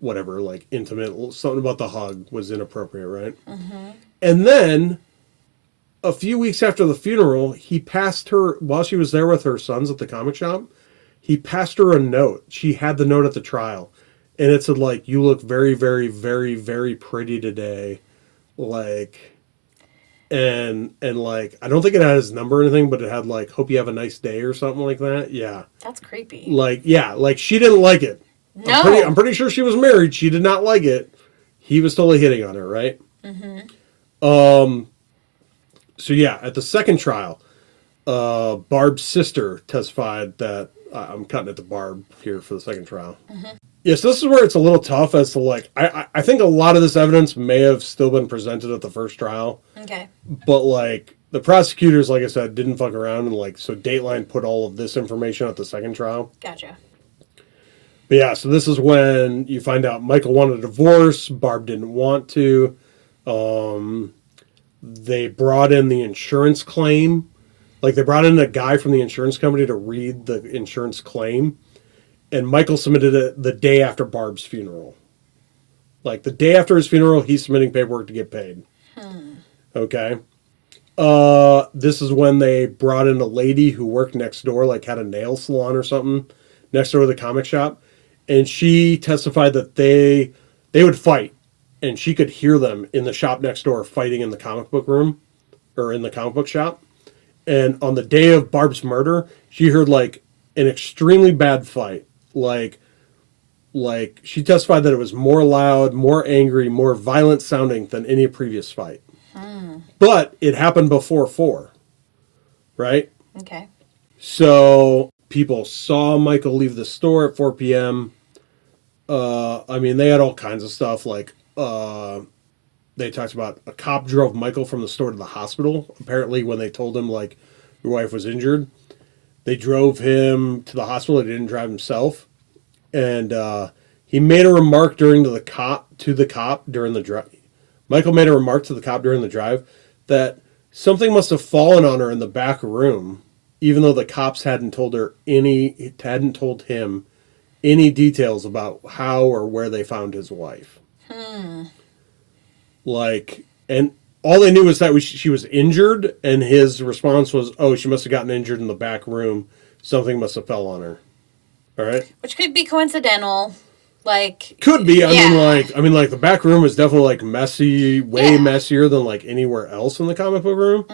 whatever, like intimate. Something about the hug was inappropriate, right? And then a few weeks after the funeral, he passed her while she was there with her sons at the comic shop. He passed her a note. She had the note at the trial, and it said like, "You look very, very, very, very pretty today." Like, and like, I don't think it had his number or anything, but it had like, "Hope you have a nice day" or something like that. Yeah. That's creepy. Like, yeah, like she didn't like it. No. I'm pretty sure she was married. She did not like it. He was totally hitting on her, right? So yeah, at the second trial, Barb's sister testified that I'm cutting it to Barb here for the second trial. Yes, this is where it's a little tough as to like I think a lot of this evidence may have still been presented at the first trial, Okay. but like the prosecutors, like I said, didn't fuck around and like so Dateline put all of this information at the second trial. Gotcha. But yeah, so this is when you find out Michael wanted a divorce, Barb didn't want to. They brought in the insurance claim. Like they brought in a guy from the insurance company to read the insurance claim. And Michael submitted it the day after Barb's funeral. Like the day after his funeral, he's submitting paperwork to get paid. Okay. This is when they brought in a lady who worked next door, like had a nail salon or something next door to the comic shop. And she testified that they would fight. And she could hear them in the shop next door fighting in the comic book room or in the comic book shop. And on the day of Barb's murder, she heard like an extremely bad fight. Like she testified that it was more loud, more angry, more violent sounding than any previous fight. But it happened before 4, right? Okay. So people saw Michael leave the store at 4 p.m. I mean, they had all kinds of stuff. Like they talked about a cop drove Michael from the store to the hospital. Apparently, when they told him like your wife was injured, they drove him to the hospital. He didn't drive himself, and he made a remark during the cop during the drive. Michael made a remark to the cop during the drive that something must have fallen on her in the back room, even though the cops hadn't told him any details about how or where they found his wife. Like, and all they knew was that she was injured, and his response was, "Oh, she must have gotten injured in the back room. Something must have fell on her." All right, Which could be coincidental. Like could be. Yeah. I mean, like the back room is definitely like messy, way Yeah. messier than like anywhere else in the comic book room,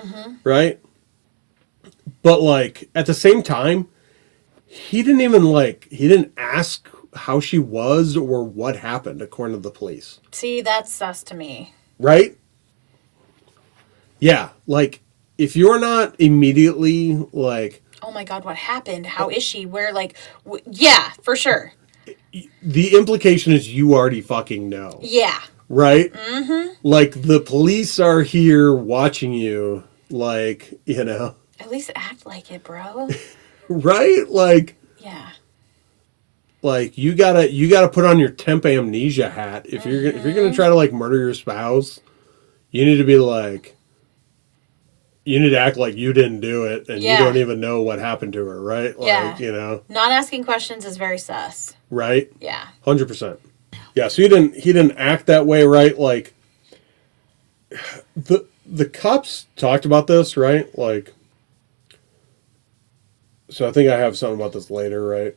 right? But like at the same time, he didn't ask how she was or what happened, according to the police. See, that's sus to me. Right? Yeah, like if you're not immediately like Oh my god, what happened? How is she? Where like yeah, for sure. the implication is you already fucking know, Yeah. right? Like the police are here watching you, like, At least act like it, bro. right? Yeah. Like you gotta put on your temp amnesia hat if you're gonna try to like murder your spouse. You need to be like, you need to act like you didn't do it and you Yeah. don't even know what happened to her, right? Like, Yeah. Not asking questions is very sus. right? Yeah. 100%. Yeah, so he didn't act that way, right? Like the cops talked about this, right? Like, so I think I have something about this later, right?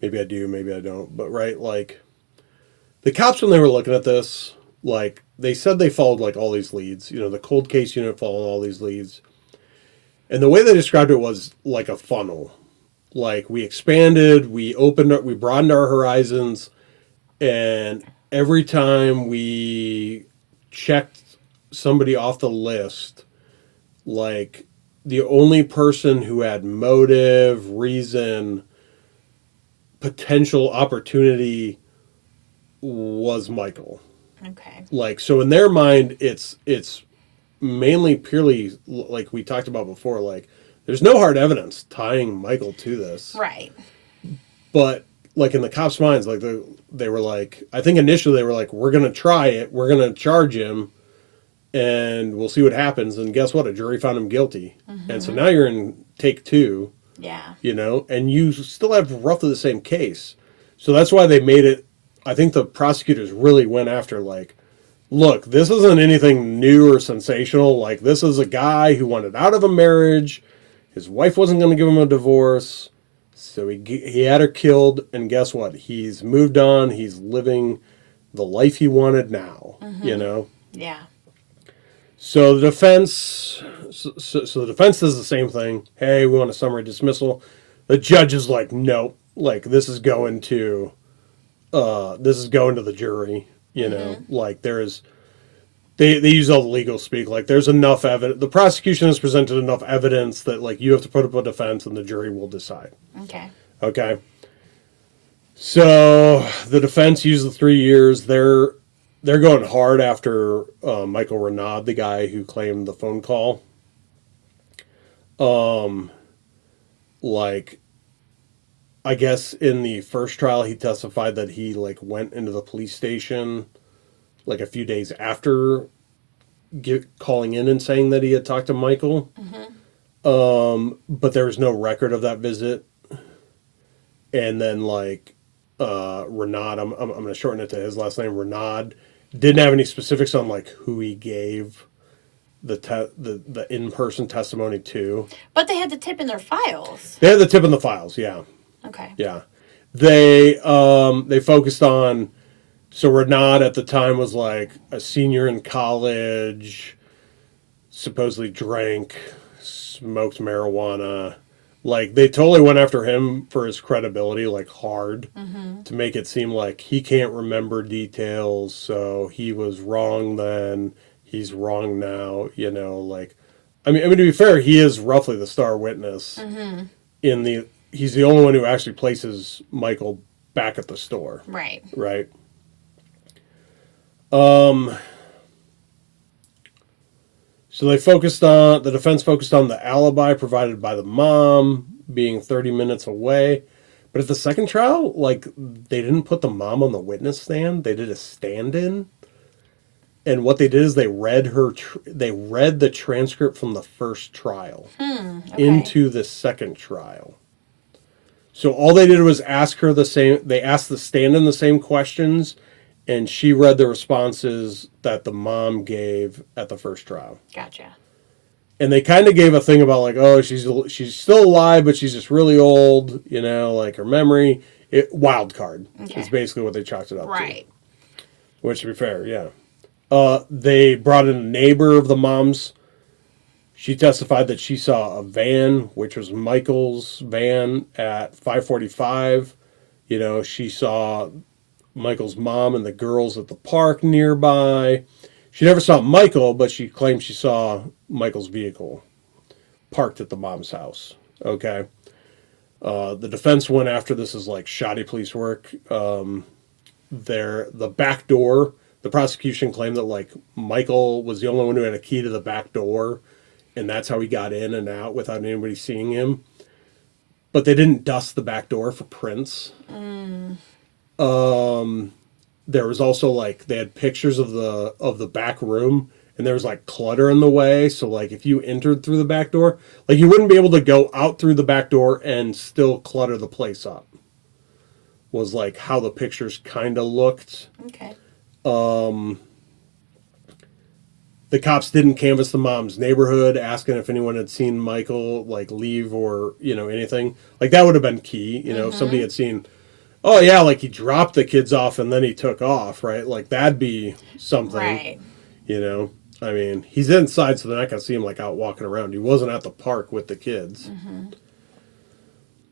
Maybe I do, maybe I don't, but right, like the cops when they were looking at this, like they said they followed like all these leads. The cold case unit followed all these leads, and the way they described it was like a funnel. Like we expanded, we opened up, we broadened our horizons, And every time we checked somebody off the list, like the only person who had motive, reason, potential opportunity was Michael. Okay. Like, so in their mind, it's mainly purely like we talked about before. Like, there's no hard evidence tying Michael to this. Right. But like in the cops' minds, like they were like, I think initially they were like, we're gonna try it, we're gonna charge him, and we'll see what happens. And guess what? A jury found him guilty. And so now you're in take two, Yeah. and you still have roughly the same case. So that's why they made it. I think the prosecutors really went after like, look, this isn't anything new or sensational. Like, this is a guy who wanted out of a marriage. His wife wasn't going to give him a divorce. So he had her killed. And guess what? He's moved on. He's living the life he wanted now, Yeah. So the defense, so the defense does the same thing. Hey, we want a summary dismissal. The judge is like, nope. Like, this is going to the jury. Like they use all the legal speak. Like, there's enough evidence. The prosecution has presented enough evidence that like you have to put up a defense and the jury will decide. Okay. Okay. So the defense used the 3 years. They're going hard after Michael Renaud, the guy who claimed the phone call. Like, I guess in the first trial, he testified that he like went into the police station like a few days after calling in and saying that he had talked to Michael. But there was no record of that visit. And then like Renaud, I'm going to shorten it to his last name, Renaud, didn't have any specifics on like who he gave the in-person testimony to. But they had the tip in their files. They had the tip in the files, yeah. Okay. Yeah. They focused on, so Renaud at the time was like a senior in college, supposedly drank, smoked marijuana. Like, they totally went after him for his credibility, like, hard, to make it seem like he can't remember details, so he was wrong then, he's wrong now, like, I mean, to be fair, he is roughly the star witness he's the only one who actually places Michael back at the store. Right. Right. So the defense focused on the alibi provided by the mom being 30 minutes away. But at the second trial, like, they didn't put the mom on the witness stand. They did a stand-in. And what they did is they read the transcript from the first trial into the second trial. So all they did was ask her they asked the stand-in the same questions, and she read the responses that the mom gave at the first trial. Gotcha. And they kind of gave a thing about like, oh, she's still alive, but she's just really old, like her memory. Wild card is basically what they chalked it up to. Right. Which, to be fair, yeah. They brought in a neighbor of the mom's. She testified that she saw a van, which was Michael's van, at 5:45. She saw Michael's mom and the girls at the park nearby. She never saw Michael, but she claimed she saw Michael's vehicle parked at the mom's house. Okay. The defense went after this as like shoddy police work. The back door, the prosecution claimed that like Michael was the only one who had a key to the back door, and that's how he got in and out without anybody seeing him. But they didn't dust the back door for prints. There was also like they had pictures of the back room, and there was like clutter in the way. So like if you entered through the back door, like you wouldn't be able to go out through the back door and still clutter the place up. Was like how the pictures kind of looked. Okay. The cops didn't canvass the mom's neighborhood, asking if anyone had seen Michael like leave or anything. Like that would have been key. If somebody had seen, oh yeah, like he dropped the kids off and then he took off, right? Like that'd be something. Right. I mean, he's inside, so they're not gonna see him like out walking around. He wasn't at the park with the kids.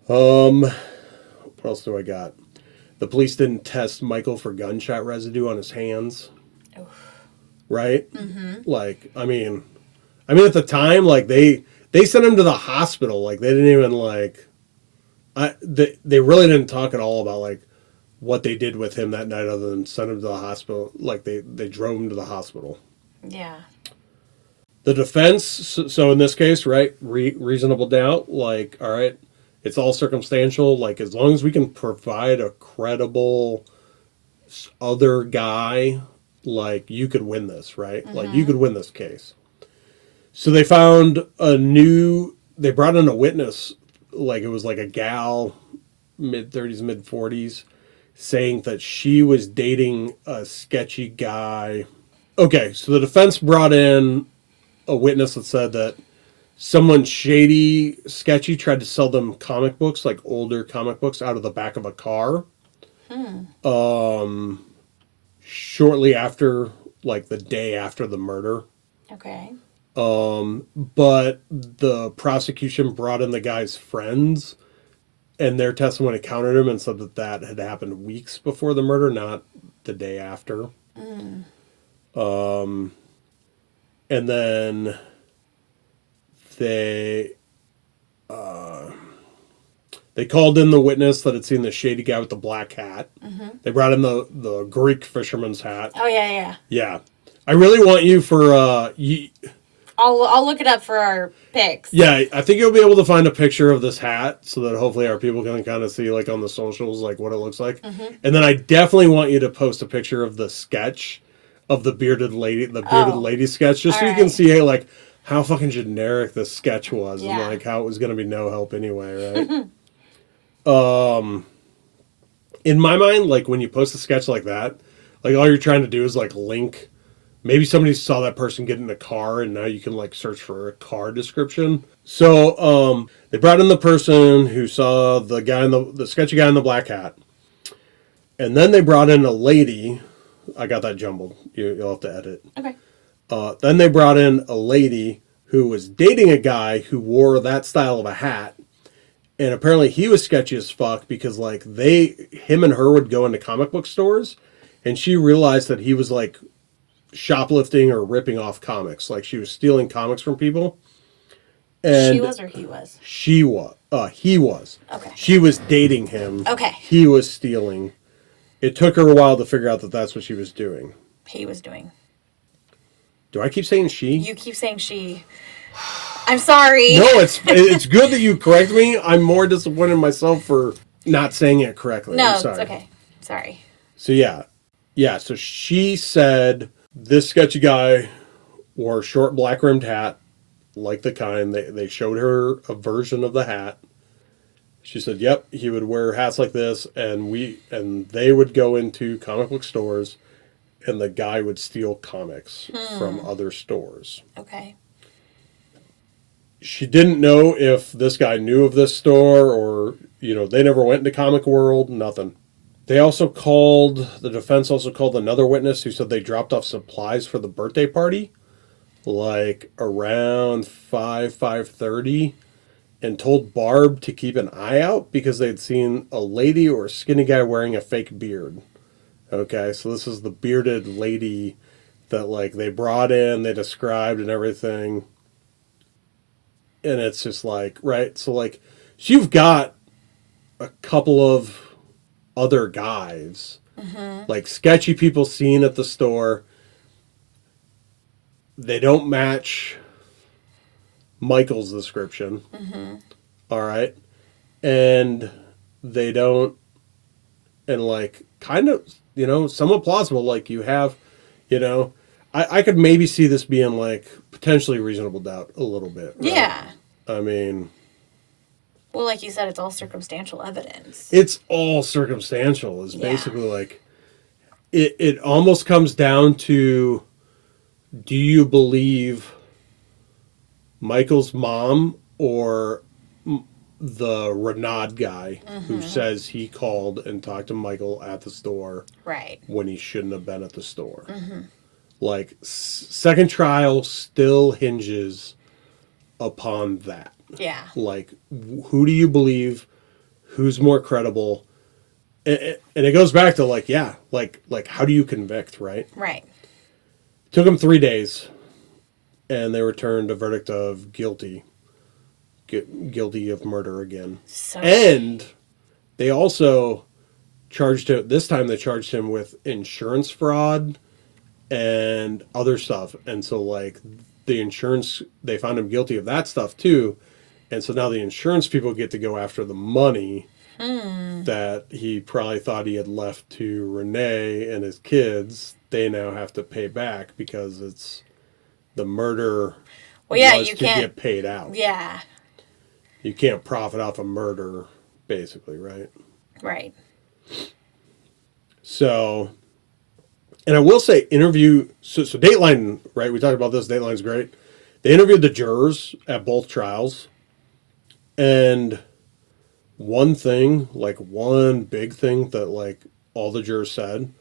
What else do I got? The police didn't test Michael for gunshot residue on his hands. Oof. Right? Mm-hmm. Like, I mean, at the time, like, they sent him to the hospital. Like, they didn't even, like, they really didn't talk at all about, like, what they did with him that night other than send him to the hospital. Like, they drove him to the hospital. Yeah. The defense, so in this case, right, reasonable doubt, like, all right, it's all circumstantial. Like, as long as we can provide a credible other guy, like, you could win this, right? Mm-hmm. Like, you could win this case. So they found they brought in a witness, like, it was like a gal, mid-30s, mid-40s, saying that she was dating a sketchy guy. Okay, so the defense brought in a witness that said that someone shady, sketchy tried to sell them comic books, like older comic books, out of the back of a car. Shortly after, like the day after the murder. Okay. But the prosecution brought in the guy's friends, and their testimony countered him and said that had happened weeks before the murder, not the day after. And then they called in the witness that had seen the shady guy with the black hat. Mm-hmm. They brought in the Greek fisherman's hat. Oh yeah. Yeah, I really want you for I'll look it up for our picks. Yeah, I think you'll be able to find a picture of this hat so that hopefully our people can kind of see, like, on the socials, like, what it looks like. Mm-hmm. And then I definitely want you to post a picture of the sketch of the bearded lady sketch, just so you can see, like, how fucking generic this sketch was, and, like, how it was going to be no help anyway, right? In my mind, like, when you post a sketch like that, like, all you're trying to do is, like, link. Maybe somebody saw that person get in a car, and now you can, like, search for a car description. So they brought in the person who saw the guy the sketchy guy in the black hat, and then they brought in a lady. I got that jumbled. You'll have to edit. Okay. Then they brought in a lady who was dating a guy who wore that style of a hat, and apparently he was sketchy as fuck because, like, him and her would go into comic book stores, and she realized that he was, like, shoplifting or ripping off comics. Like, she was stealing comics from people. And she was or he was? She was. He was. Okay. She was dating him. Okay. He was stealing. It took her a while to figure out that that's what she was doing. He was doing. Do I keep saying she? You keep saying she. I'm sorry. No, it's good that you correct me. I'm more disappointed in myself for not saying it correctly. No, I'm sorry. it's okay. Sorry. So yeah. So she said this sketchy guy wore a short black rimmed hat, like the kind they showed her a version of the hat. She said, "Yep, he would wear hats like this, and they would go into comic book stores, and the guy would steal comics from other stores." Okay. She didn't know if this guy knew of this store or, they never went into Comic World, nothing. The defense also called another witness who said they dropped off supplies for the birthday party, like around 5:30, and told Barb to keep an eye out because they'd seen a lady or a skinny guy wearing a fake beard. Okay, so this is the bearded lady that, like, they brought in, they described and everything. And it's just like, right, so, like, so you've got a couple of other guys, like, sketchy people seen at the store. They don't match Michael's description. All right. And they don't, and, like, kind of, somewhat plausible. Like, you have, I could maybe see this being, like, potentially reasonable doubt a little bit. Right? Yeah. I mean, well, like you said, it's all circumstantial evidence. It's all circumstantial. It's basically like, it almost comes down to, do you believe Michael's mom or the Renaud guy who says he called and talked to Michael at the store when he shouldn't have been at the store? Like, second trial still hinges upon that. Yeah. Like, who do you believe? Who's more credible? And it goes back to like, yeah, like how do you convict, right? Right. Took them 3 days, and they returned a verdict of guilty of murder again. So And they also charged him. This time they charged him with insurance fraud and other stuff. And so like the insurance, they found him guilty of that stuff too. And so now the insurance people get to go after the money that he probably thought he had left to Renee and his kids. They now have to pay back because it's the murder well, yeah, was you to can't. get paid out. Yeah. You can't profit off a murder, basically, right? Right. So, and I will say, So Dateline, right? We talked about this. Dateline's great. They interviewed the jurors at both trials, and one big thing that like all the jurors said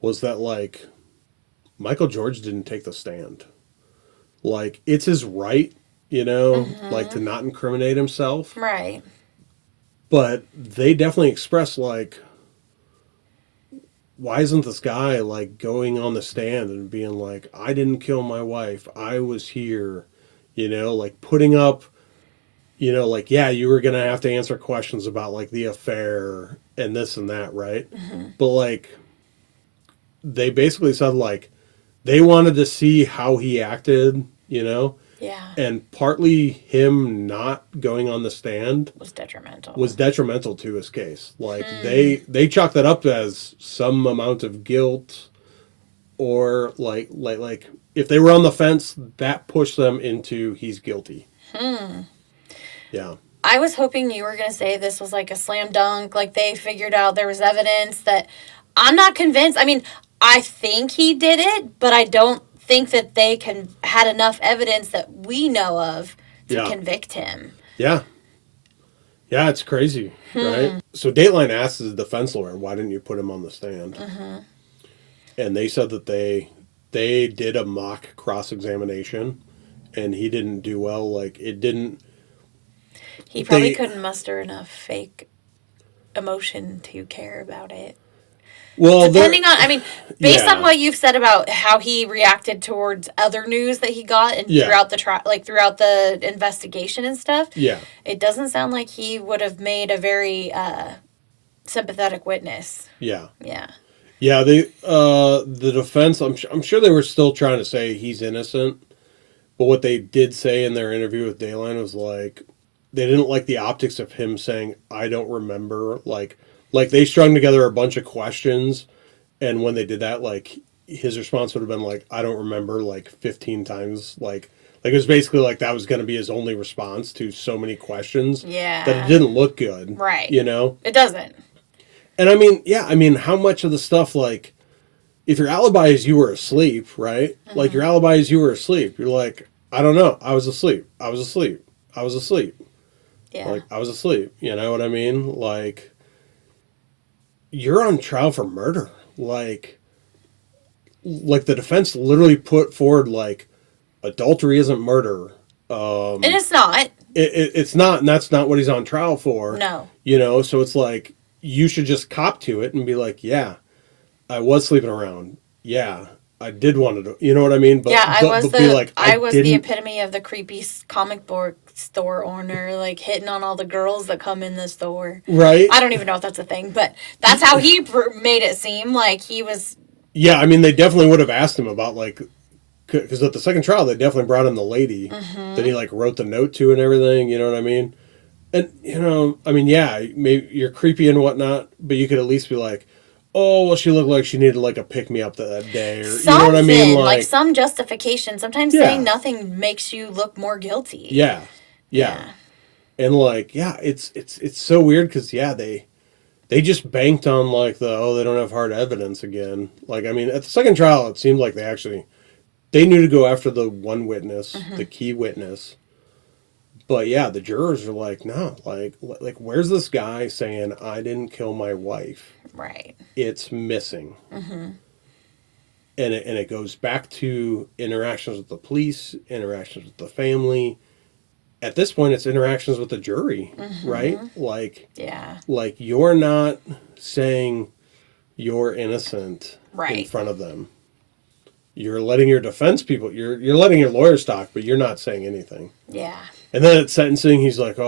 was that like Michael George didn't take the stand. Like it's his right, like to not incriminate himself. Right. But they definitely expressed like, why isn't this guy like going on the stand and being like, I didn't kill my wife, I was here, like putting up, like, yeah, you were gonna have to answer questions about like the affair and this and that, right? But like, they basically said like they wanted to see how he acted, Yeah. and partly him not going on the stand Was detrimental. was detrimental to his case. Like they chalked that up as some amount of guilt, or like if they were on the fence, that pushed them into he's guilty. Yeah. I was hoping you were going to say this was like a slam dunk, like they figured out there was evidence that I'm not convinced. I mean, I think he did it, but I don't think that they had enough evidence that we know of to convict him. Yeah. Yeah, it's crazy, right? So Dateline asked his defense lawyer, why didn't you put him on the stand? And they said that they did a mock cross-examination, and he didn't do well. Like, it didn't... He probably couldn't muster enough fake emotion to care about it. Well, depending on, I mean, based on what you've said about how he reacted towards other news that he got and throughout the throughout the investigation and stuff, it doesn't sound like he would have made a very sympathetic witness. Yeah. The defense, I'm sure they were still trying to say he's innocent, but what they did say in their interview with Dayline was like they didn't like the optics of him saying I don't remember, like they strung together a bunch of questions, and when they did that, like his response would have been like I don't remember like 15 times, like it was basically like that was going to be his only response to so many questions that it didn't look good, right? It doesn't. And I mean how much of the stuff, like if your alibi is you were asleep, right? Like your alibi is you were asleep, you're like I don't know, I was asleep. Yeah, like I was asleep, you know what I mean? Like you're on trial for murder. Like the defense literally put forward like adultery isn't murder. And it's not. It's not, and that's not what he's on trial for. No. So it's like you should just cop to it and be like, yeah, I was sleeping around. Yeah, I did want to, you know what I mean? But, I was the the epitome of the creepy comic book store owner, like hitting on all the girls that come in the store. Right. I don't even know if that's a thing, but that's how he made it seem like he was. Yeah, I mean, they definitely would have asked him about like, because at the second trial they definitely brought in the lady that he like wrote the note to and everything. You know what I mean? And I mean, yeah, maybe you're creepy and whatnot, but you could at least be like, oh, well, she looked like she needed like a pick me up that day, or something, you know what I mean, like some justification. Sometimes saying nothing makes you look more guilty. Yeah. And like, yeah, it's so weird because they just banked on like they don't have hard evidence again. Like, I mean, at the second trial, it seemed like they knew to go after the one witness, the key witness. But yeah, the jurors are like, no, like where's this guy saying I didn't kill my wife? Right. It's missing. And it goes back to interactions with the police, interactions with the family. at this point, it's interactions with the jury, right? Like, Yeah. like you're not saying you're innocent in Right. front of them. You're letting your defense people, you're letting your lawyers talk, but you're not saying anything. Yeah. And then at sentencing, he's like,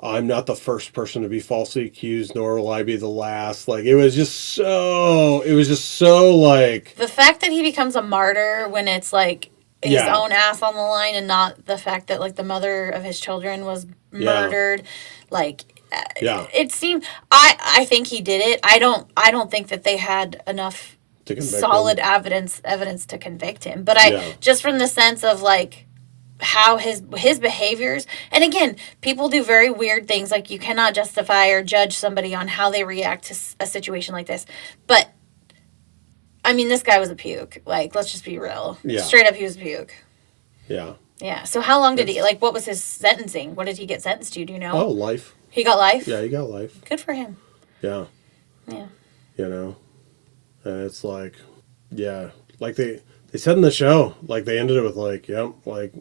I'm not the first person to be falsely accused, nor will I be the last. Like, it was just so like, The fact that he becomes a martyr when it's like his Yeah. own ass on the line and not the fact that like the mother of his children was Yeah. murdered, like Yeah. it seemed. I think he did it. I don't think that they had enough to convict solid him. evidence to convict him. But I Yeah. just from the sense of like how his behaviors, and again, people do very weird things. Like you cannot justify or judge somebody on how they react to a situation like this. But I mean, this guy was a puke. Like, let's just be real. Yeah. Straight up, he was a puke. Yeah. Yeah. So how long did he, like, what was his sentencing? What did he get sentenced to? Do you know? Oh, life. He got life? Yeah, he got life. Good for him. Yeah. Yeah. You know? And it's like, yeah. Like they said in the show, like they ended it with like, yep, like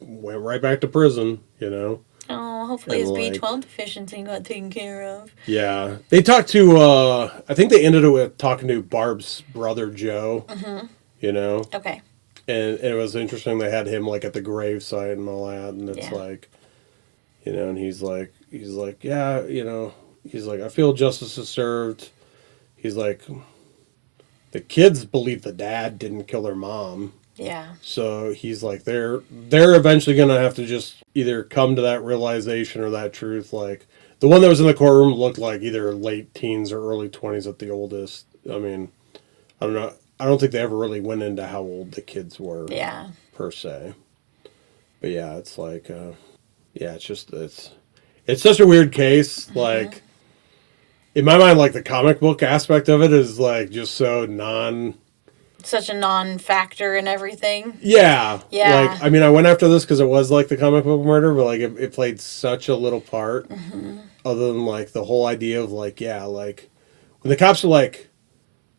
went right back to prison, you know? Oh, hopefully And, his like- B12 deficiency got taken care of. Yeah. They talked to, I think they ended it with talking to Barb's brother, Joe, you know? Okay. And it was interesting. They had him like at the gravesite and all that. And it's Yeah. like, you know, and he's like, yeah, you know, he's like, I feel justice is served. He's like, the kids believe the dad didn't kill their mom. Yeah. So he's like, they're eventually going to have to just either come to that realization or that truth. Like the one that was in the courtroom looked like either late teens or early 20s at the oldest. I mean, I don't know. I don't think they ever really went into how old the kids were. Yeah. Per se. But yeah, it's like, yeah, it's just, it's such a weird case. Like, in my mind, like the comic book aspect of it is like just so Such a non-factor in everything. Yeah. Yeah. Like, I mean, I went after this because it was like the comic book murder, but like it played such a little part other than like the whole idea of like, yeah, like when the cops are like,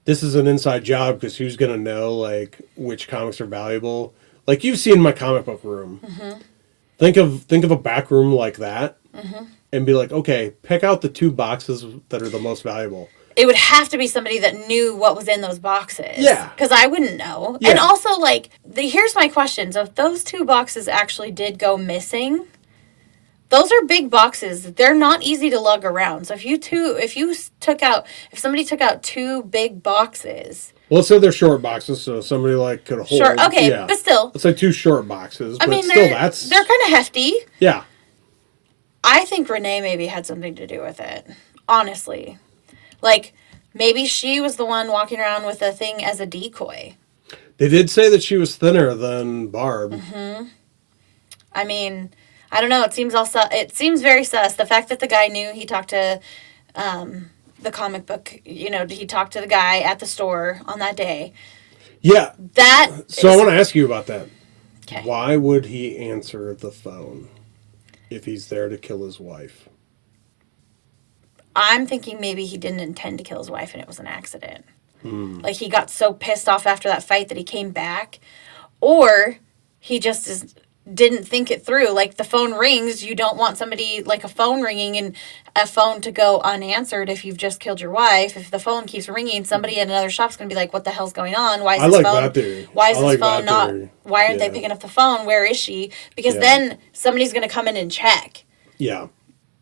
this is an inside job because who's going to know like which comics are valuable? Like you've seen my comic book room. Think of a back room like that and be like, okay, pick out the 2 boxes that are the most valuable. It would have to be somebody that knew what was in those boxes. Yeah. Because I wouldn't know. Yeah. And also, like, here's my question. So if those 2 boxes actually did go missing, those are big boxes. They're not easy to lug around. So if somebody took out 2 big boxes. Well, let's say they're short boxes, so somebody like could hold. Short, okay, yeah. but still. Let's say 2 short boxes, I but mean, still they're that's kind of hefty. yeah. I think Renee maybe had something to do with it. Honestly. Like, maybe she was the one walking around with a thing as a decoy. They did say that she was thinner than Barb. I mean, I don't know. It seems very sus. The fact that the guy knew he talked to the comic book, you know, he talked to the guy at the store on that day. Yeah. So I is- want to ask you about that. Okay. Why would he answer the phone if he's there to kill his wife? I'm thinking maybe he didn't intend to kill his wife and it was an accident. Like he got so pissed off after that fight that he came back. Or he just didn't think it through. Like the phone rings, you don't want somebody like a phone ringing and a phone to go unanswered if you've just killed your wife. If the phone keeps ringing, somebody at another shop's going to be like, what the hell's going on? Why is I this like phone? that theory. Why is I this like phone that not? theory. Why aren't they Yeah. picking up the phone? Where is she? Because Yeah. then somebody's going to come in and check, Yeah.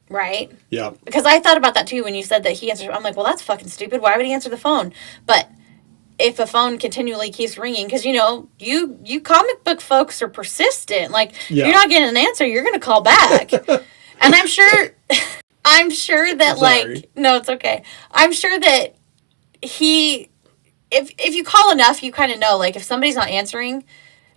right? Yeah. Because I thought about that too when you said that he answered. I'm like, well, that's fucking stupid. Why would he answer the phone? But if a phone continually keeps ringing, because you know, you comic book folks are persistent. Like, Yeah. if you're not getting an answer, you're gonna call back. And I'm sure that Sorry. no, it's okay. I'm sure that if you call enough, you kind of know. Like, if somebody's not answering,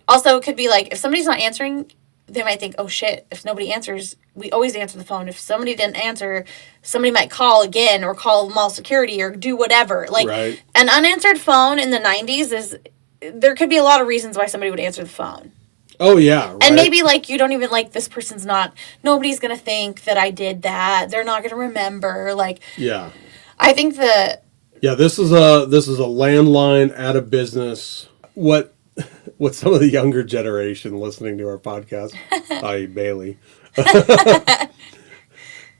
also it could be like if somebody's not answering, they might think, oh shit, if nobody answers, we always answer the phone. If somebody didn't answer, somebody might call again or call mall security or do whatever. Like, Right. an unanswered phone in the 90s there could be a lot of reasons why somebody would answer the phone. Oh yeah. Right. And maybe like you don't even like this person's nobody's going to think that I did that. They're not going to remember. Like, Yeah. I think that Yeah. This is a landline out of business. What with some of the younger generation listening to our podcast, i.e. Bailey.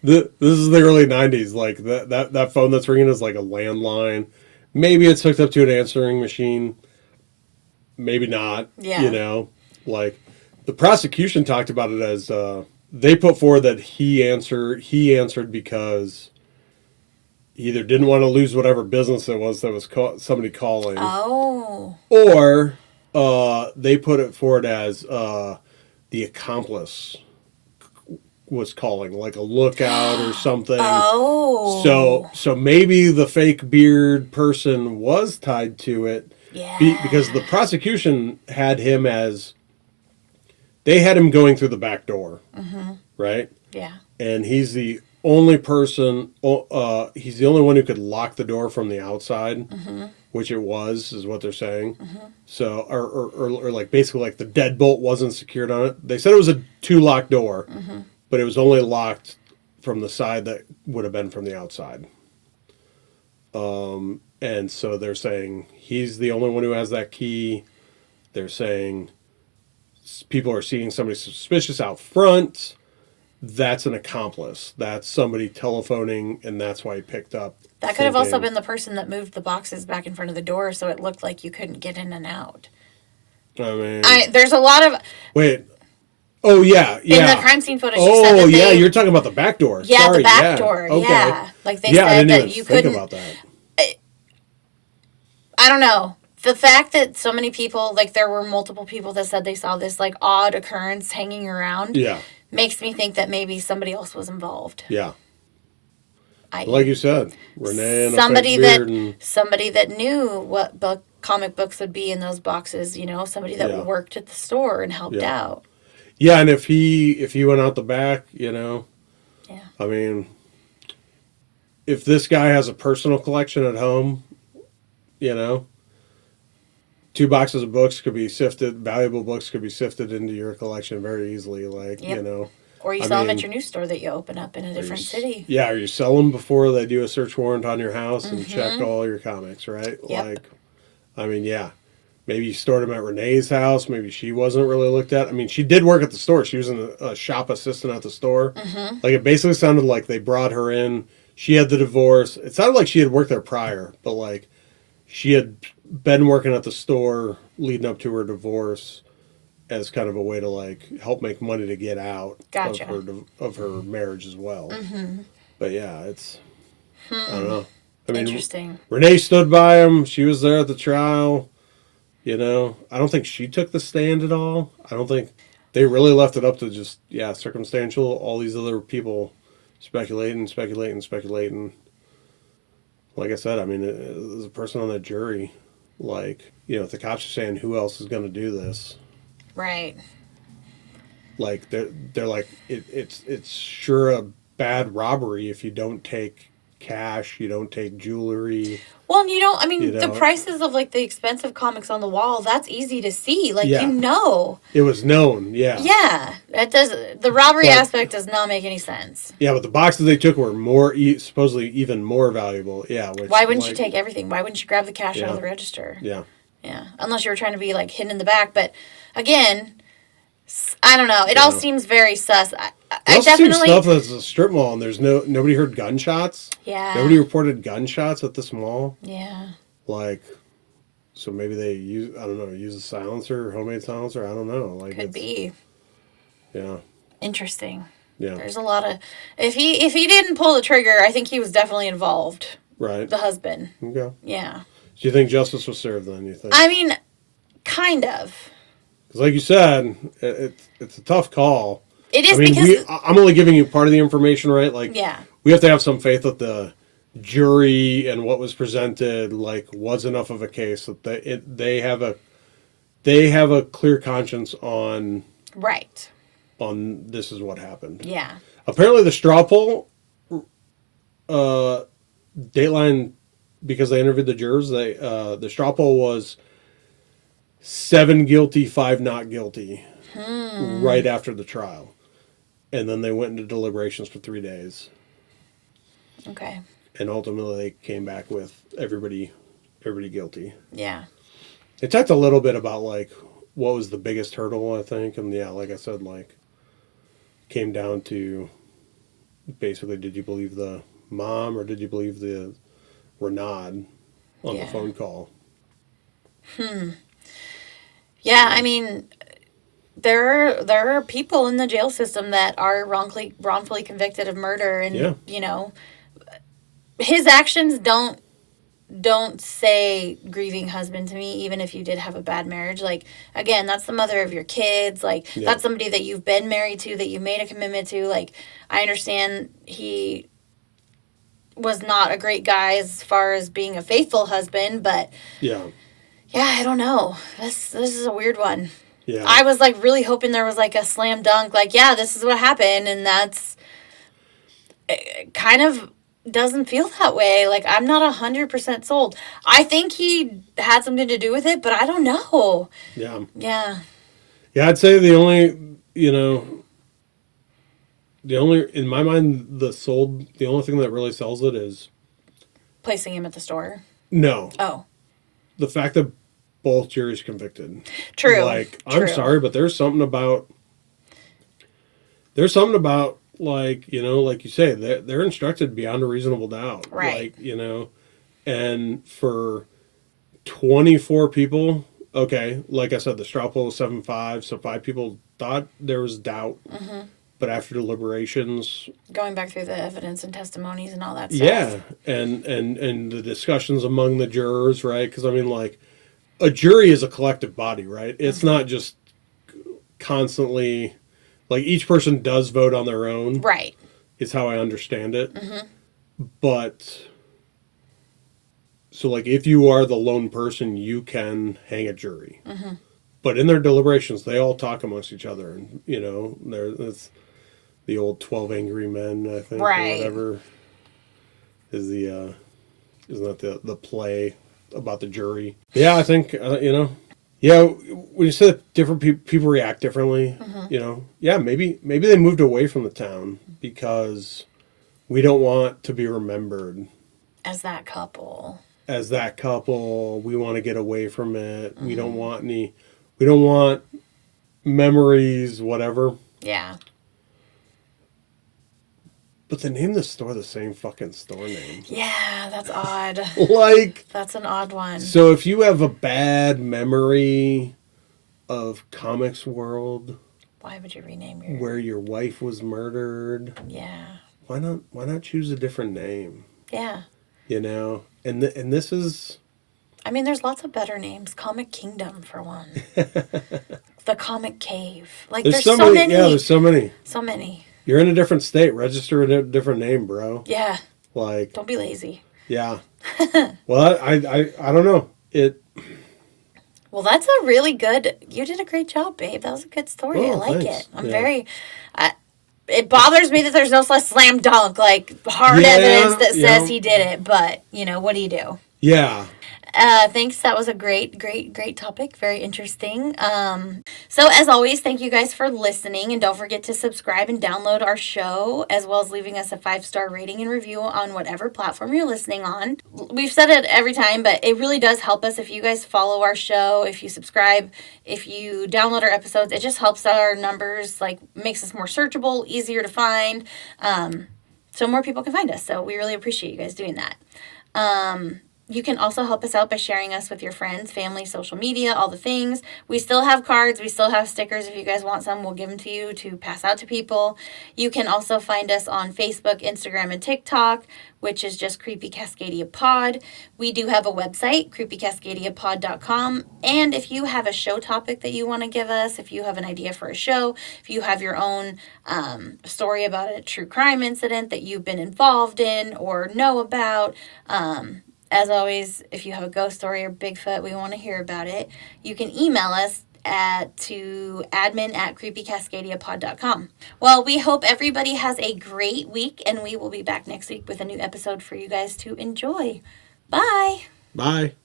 This is the early 90s. Like that phone that's ringing is like a landline. Maybe it's hooked up to an answering machine. Maybe not. Yeah. You know, like the prosecution talked about it as they put forward that he answered because he either didn't want to lose whatever business it was that was somebody calling. Oh. Or they put it forward as the accomplice was calling, like a lookout or something. Oh. So maybe the fake beard person was tied to it. Yeah. Because the prosecution had him as, they had him going through the back door, right? Yeah. And he's the only person, he's the only one who could lock the door from the outside, which it was, is what they're saying. So, or like basically like the deadbolt wasn't secured on it. They said it was a 2-lock door, but it was only locked from the side that would have been from the outside. And so they're saying he's the only one who has that key. They're saying people are seeing somebody suspicious out front. That's an accomplice. That's somebody telephoning, and that's why he picked up. That could have also been the person that moved the boxes back in front of the door so it looked like you couldn't get in and out. I mean... there's a lot of... Wait. Oh, yeah. In the crime scene footage, you said that yeah, you're talking about the back door. Yeah, Sorry, the back door, okay. yeah. Like they I said didn't that even you think couldn't... about that. I don't know. The fact that so many people, like there were multiple people that said they saw this like odd occurrence hanging around, makes me think that maybe somebody else was involved. Yeah. Like you said, Renee and somebody a fake beard somebody that knew what comic books would be in those boxes, you know, somebody that worked at the store and helped out. Yeah, and if he went out the back, you know, I mean, if this guy has a personal collection at home, you know, 2 boxes of books could be sifted, valuable books could be sifted into your collection very easily, like, you know. Or you sell them at your new store that you open up in a different city. Yeah, or you sell them before they do a search warrant on your house and check all your comics, right? Yep. Like, I mean, yeah. Maybe you stored them at Renee's house. Maybe she wasn't really looked at. I mean, she did work at the store. She was a shop assistant at the store. Like, it basically sounded like they brought her in. She had the divorce. It sounded like she had worked there prior, but, like, she had been working at the store leading up to her divorce as kind of a way to, like, help make money to get out of her marriage as well. But, yeah, it's... I don't know. I mean, interesting. Renee stood by him. She was there at the trial. You know, I don't think she took the stand at all. I don't think they really left it up to just, circumstantial. All these other people speculating. Like I said, I mean, there's a person on that jury. Like, you know, if the cops are saying who else is going to do this, right? Like they're like it's sure a bad robbery if you don't take cash, you don't take jewelry. Well, you don't, I mean, the prices of, like, the expensive comics on the wall, that's easy to see. Like, you know. It was known, yeah. Yeah. The robbery aspect does not make any sense. Yeah, but the boxes they took were supposedly even more valuable, yeah. Why wouldn't you take everything? Why wouldn't you grab the cash out of the register? Yeah. Yeah. Unless you were trying to be, like, hidden in the back. But, again, I don't know. It all seems very sus. I definitely stuff as a strip mall and there's nobody heard gunshots. Yeah. Nobody reported gunshots at this mall. Yeah. Like, so maybe they use a silencer, homemade silencer. I don't know. Like, could be. Yeah. Interesting. Yeah. There's a lot of if he didn't pull the trigger, I think he was definitely involved. Right. The husband. Okay. Yeah. Do you think justice was served then? You think? I mean, kind of. Because, like you said, it's a tough call. It is because I'm only giving you part of the information, right? Like, we have to have some faith that the jury and what was presented, like, was enough of a case that they have a clear conscience on this is what happened. Yeah. Apparently, the straw poll, Dateline, because they interviewed the jurors, the straw poll was 7 guilty, 5 not guilty, right after the trial. And then they went into deliberations for 3 days. Okay. And ultimately they came back with everybody guilty. Yeah. They talked a little bit about, like, what was the biggest hurdle, I think. And yeah, like I said, like, came down to basically, did you believe the mom or did you believe the Renaud on the phone call? Yeah, I mean, there are people in the jail system that are wrongfully convicted of murder, and you know, his actions don't say grieving husband to me, even if you did have a bad marriage. Like, again, that's the mother of your kids. Like, that's somebody that you've been married to, that you made a commitment to. Like, I understand he was not a great guy as far as being a faithful husband, but yeah, I don't know. This is a weird one. Yeah. I was like really hoping there was like a slam dunk, like, yeah, this is what happened, and that's it kind of doesn't feel that way. Like, I'm not 100% sold. I think he had something to do with it, but I don't know. Yeah. Yeah. Yeah, I'd say the only, in my mind, the only thing that really sells it is placing him at the store. No. Oh. The fact that both juries convicted. True. Like, I'm sorry, but there's something about like, like you say, they're instructed beyond a reasonable doubt. Right. Like, and for 24 people, okay, like I said, the straw poll was 7-5, so 5 people thought there was doubt. Mm-hmm. But after deliberations, going back through the evidence and testimonies and all that stuff. Yeah, and the discussions among the jurors, right? Because I mean, like, a jury is a collective body, right? It's not just constantly, like, each person does vote on their own, right? Is how I understand it. Mm-hmm. But so, like, if you are the lone person, you can hang a jury. Mm-hmm. But in their deliberations, they all talk amongst each other, and it's the old 12 Angry Men, I think, right, or whatever is the isn't that the play about the jury? Yeah, I think yeah, when you said different people react differently, mm-hmm. Yeah, maybe they moved away from the town because we don't want to be remembered as that couple. We want to get away from it. Mm-hmm. We don't want memories, whatever. Yeah. But they named the store the same fucking store name. Yeah, that's odd. Like, that's an odd one. So if you have a bad memory of Comics World, why would you rename where your wife was murdered? Yeah. Why not choose a different name? Yeah. And this is, I mean, there's lots of better names. Comic Kingdom, for one. The Comic Cave. Like, there's so many. Yeah, there's so many. So many. You're in a different state. Register a different name, bro. Yeah. Like, don't be lazy. Yeah. Well, I don't know. Well, that's a really good. You did a great job, babe. That was a good story. I like it. I'm very. It bothers me that there's no slam dunk, like, hard evidence that says he did it. But what do you do? Yeah. Thanks. That was a great topic. Very interesting. So as always, thank you guys for listening, and don't forget to subscribe and download our show, as well as leaving us a 5-star rating and review on whatever platform you're listening on. We've said it every time, but it really does help us if you guys follow our show, if you subscribe, if you download our episodes. It just helps our numbers, like, makes us more searchable, easier to find, so more people can find us. So we really appreciate you guys doing that. You can also help us out by sharing us with your friends, family, social media, all the things. We still have cards. We still have stickers. If you guys want some, we'll give them to you to pass out to people. You can also find us on Facebook, Instagram, and TikTok, which is just Creepy Cascadia Pod. We do have a website, creepycascadiapod.com. And if you have a show topic that you want to give us, if you have an idea for a show, if you have your own story about a true crime incident that you've been involved in or know about, as always, if you have a ghost story or Bigfoot, we want to hear about it. You can email us to admin@creepycascadiapod.com. Well, we hope everybody has a great week, and we will be back next week with a new episode for you guys to enjoy. Bye. Bye.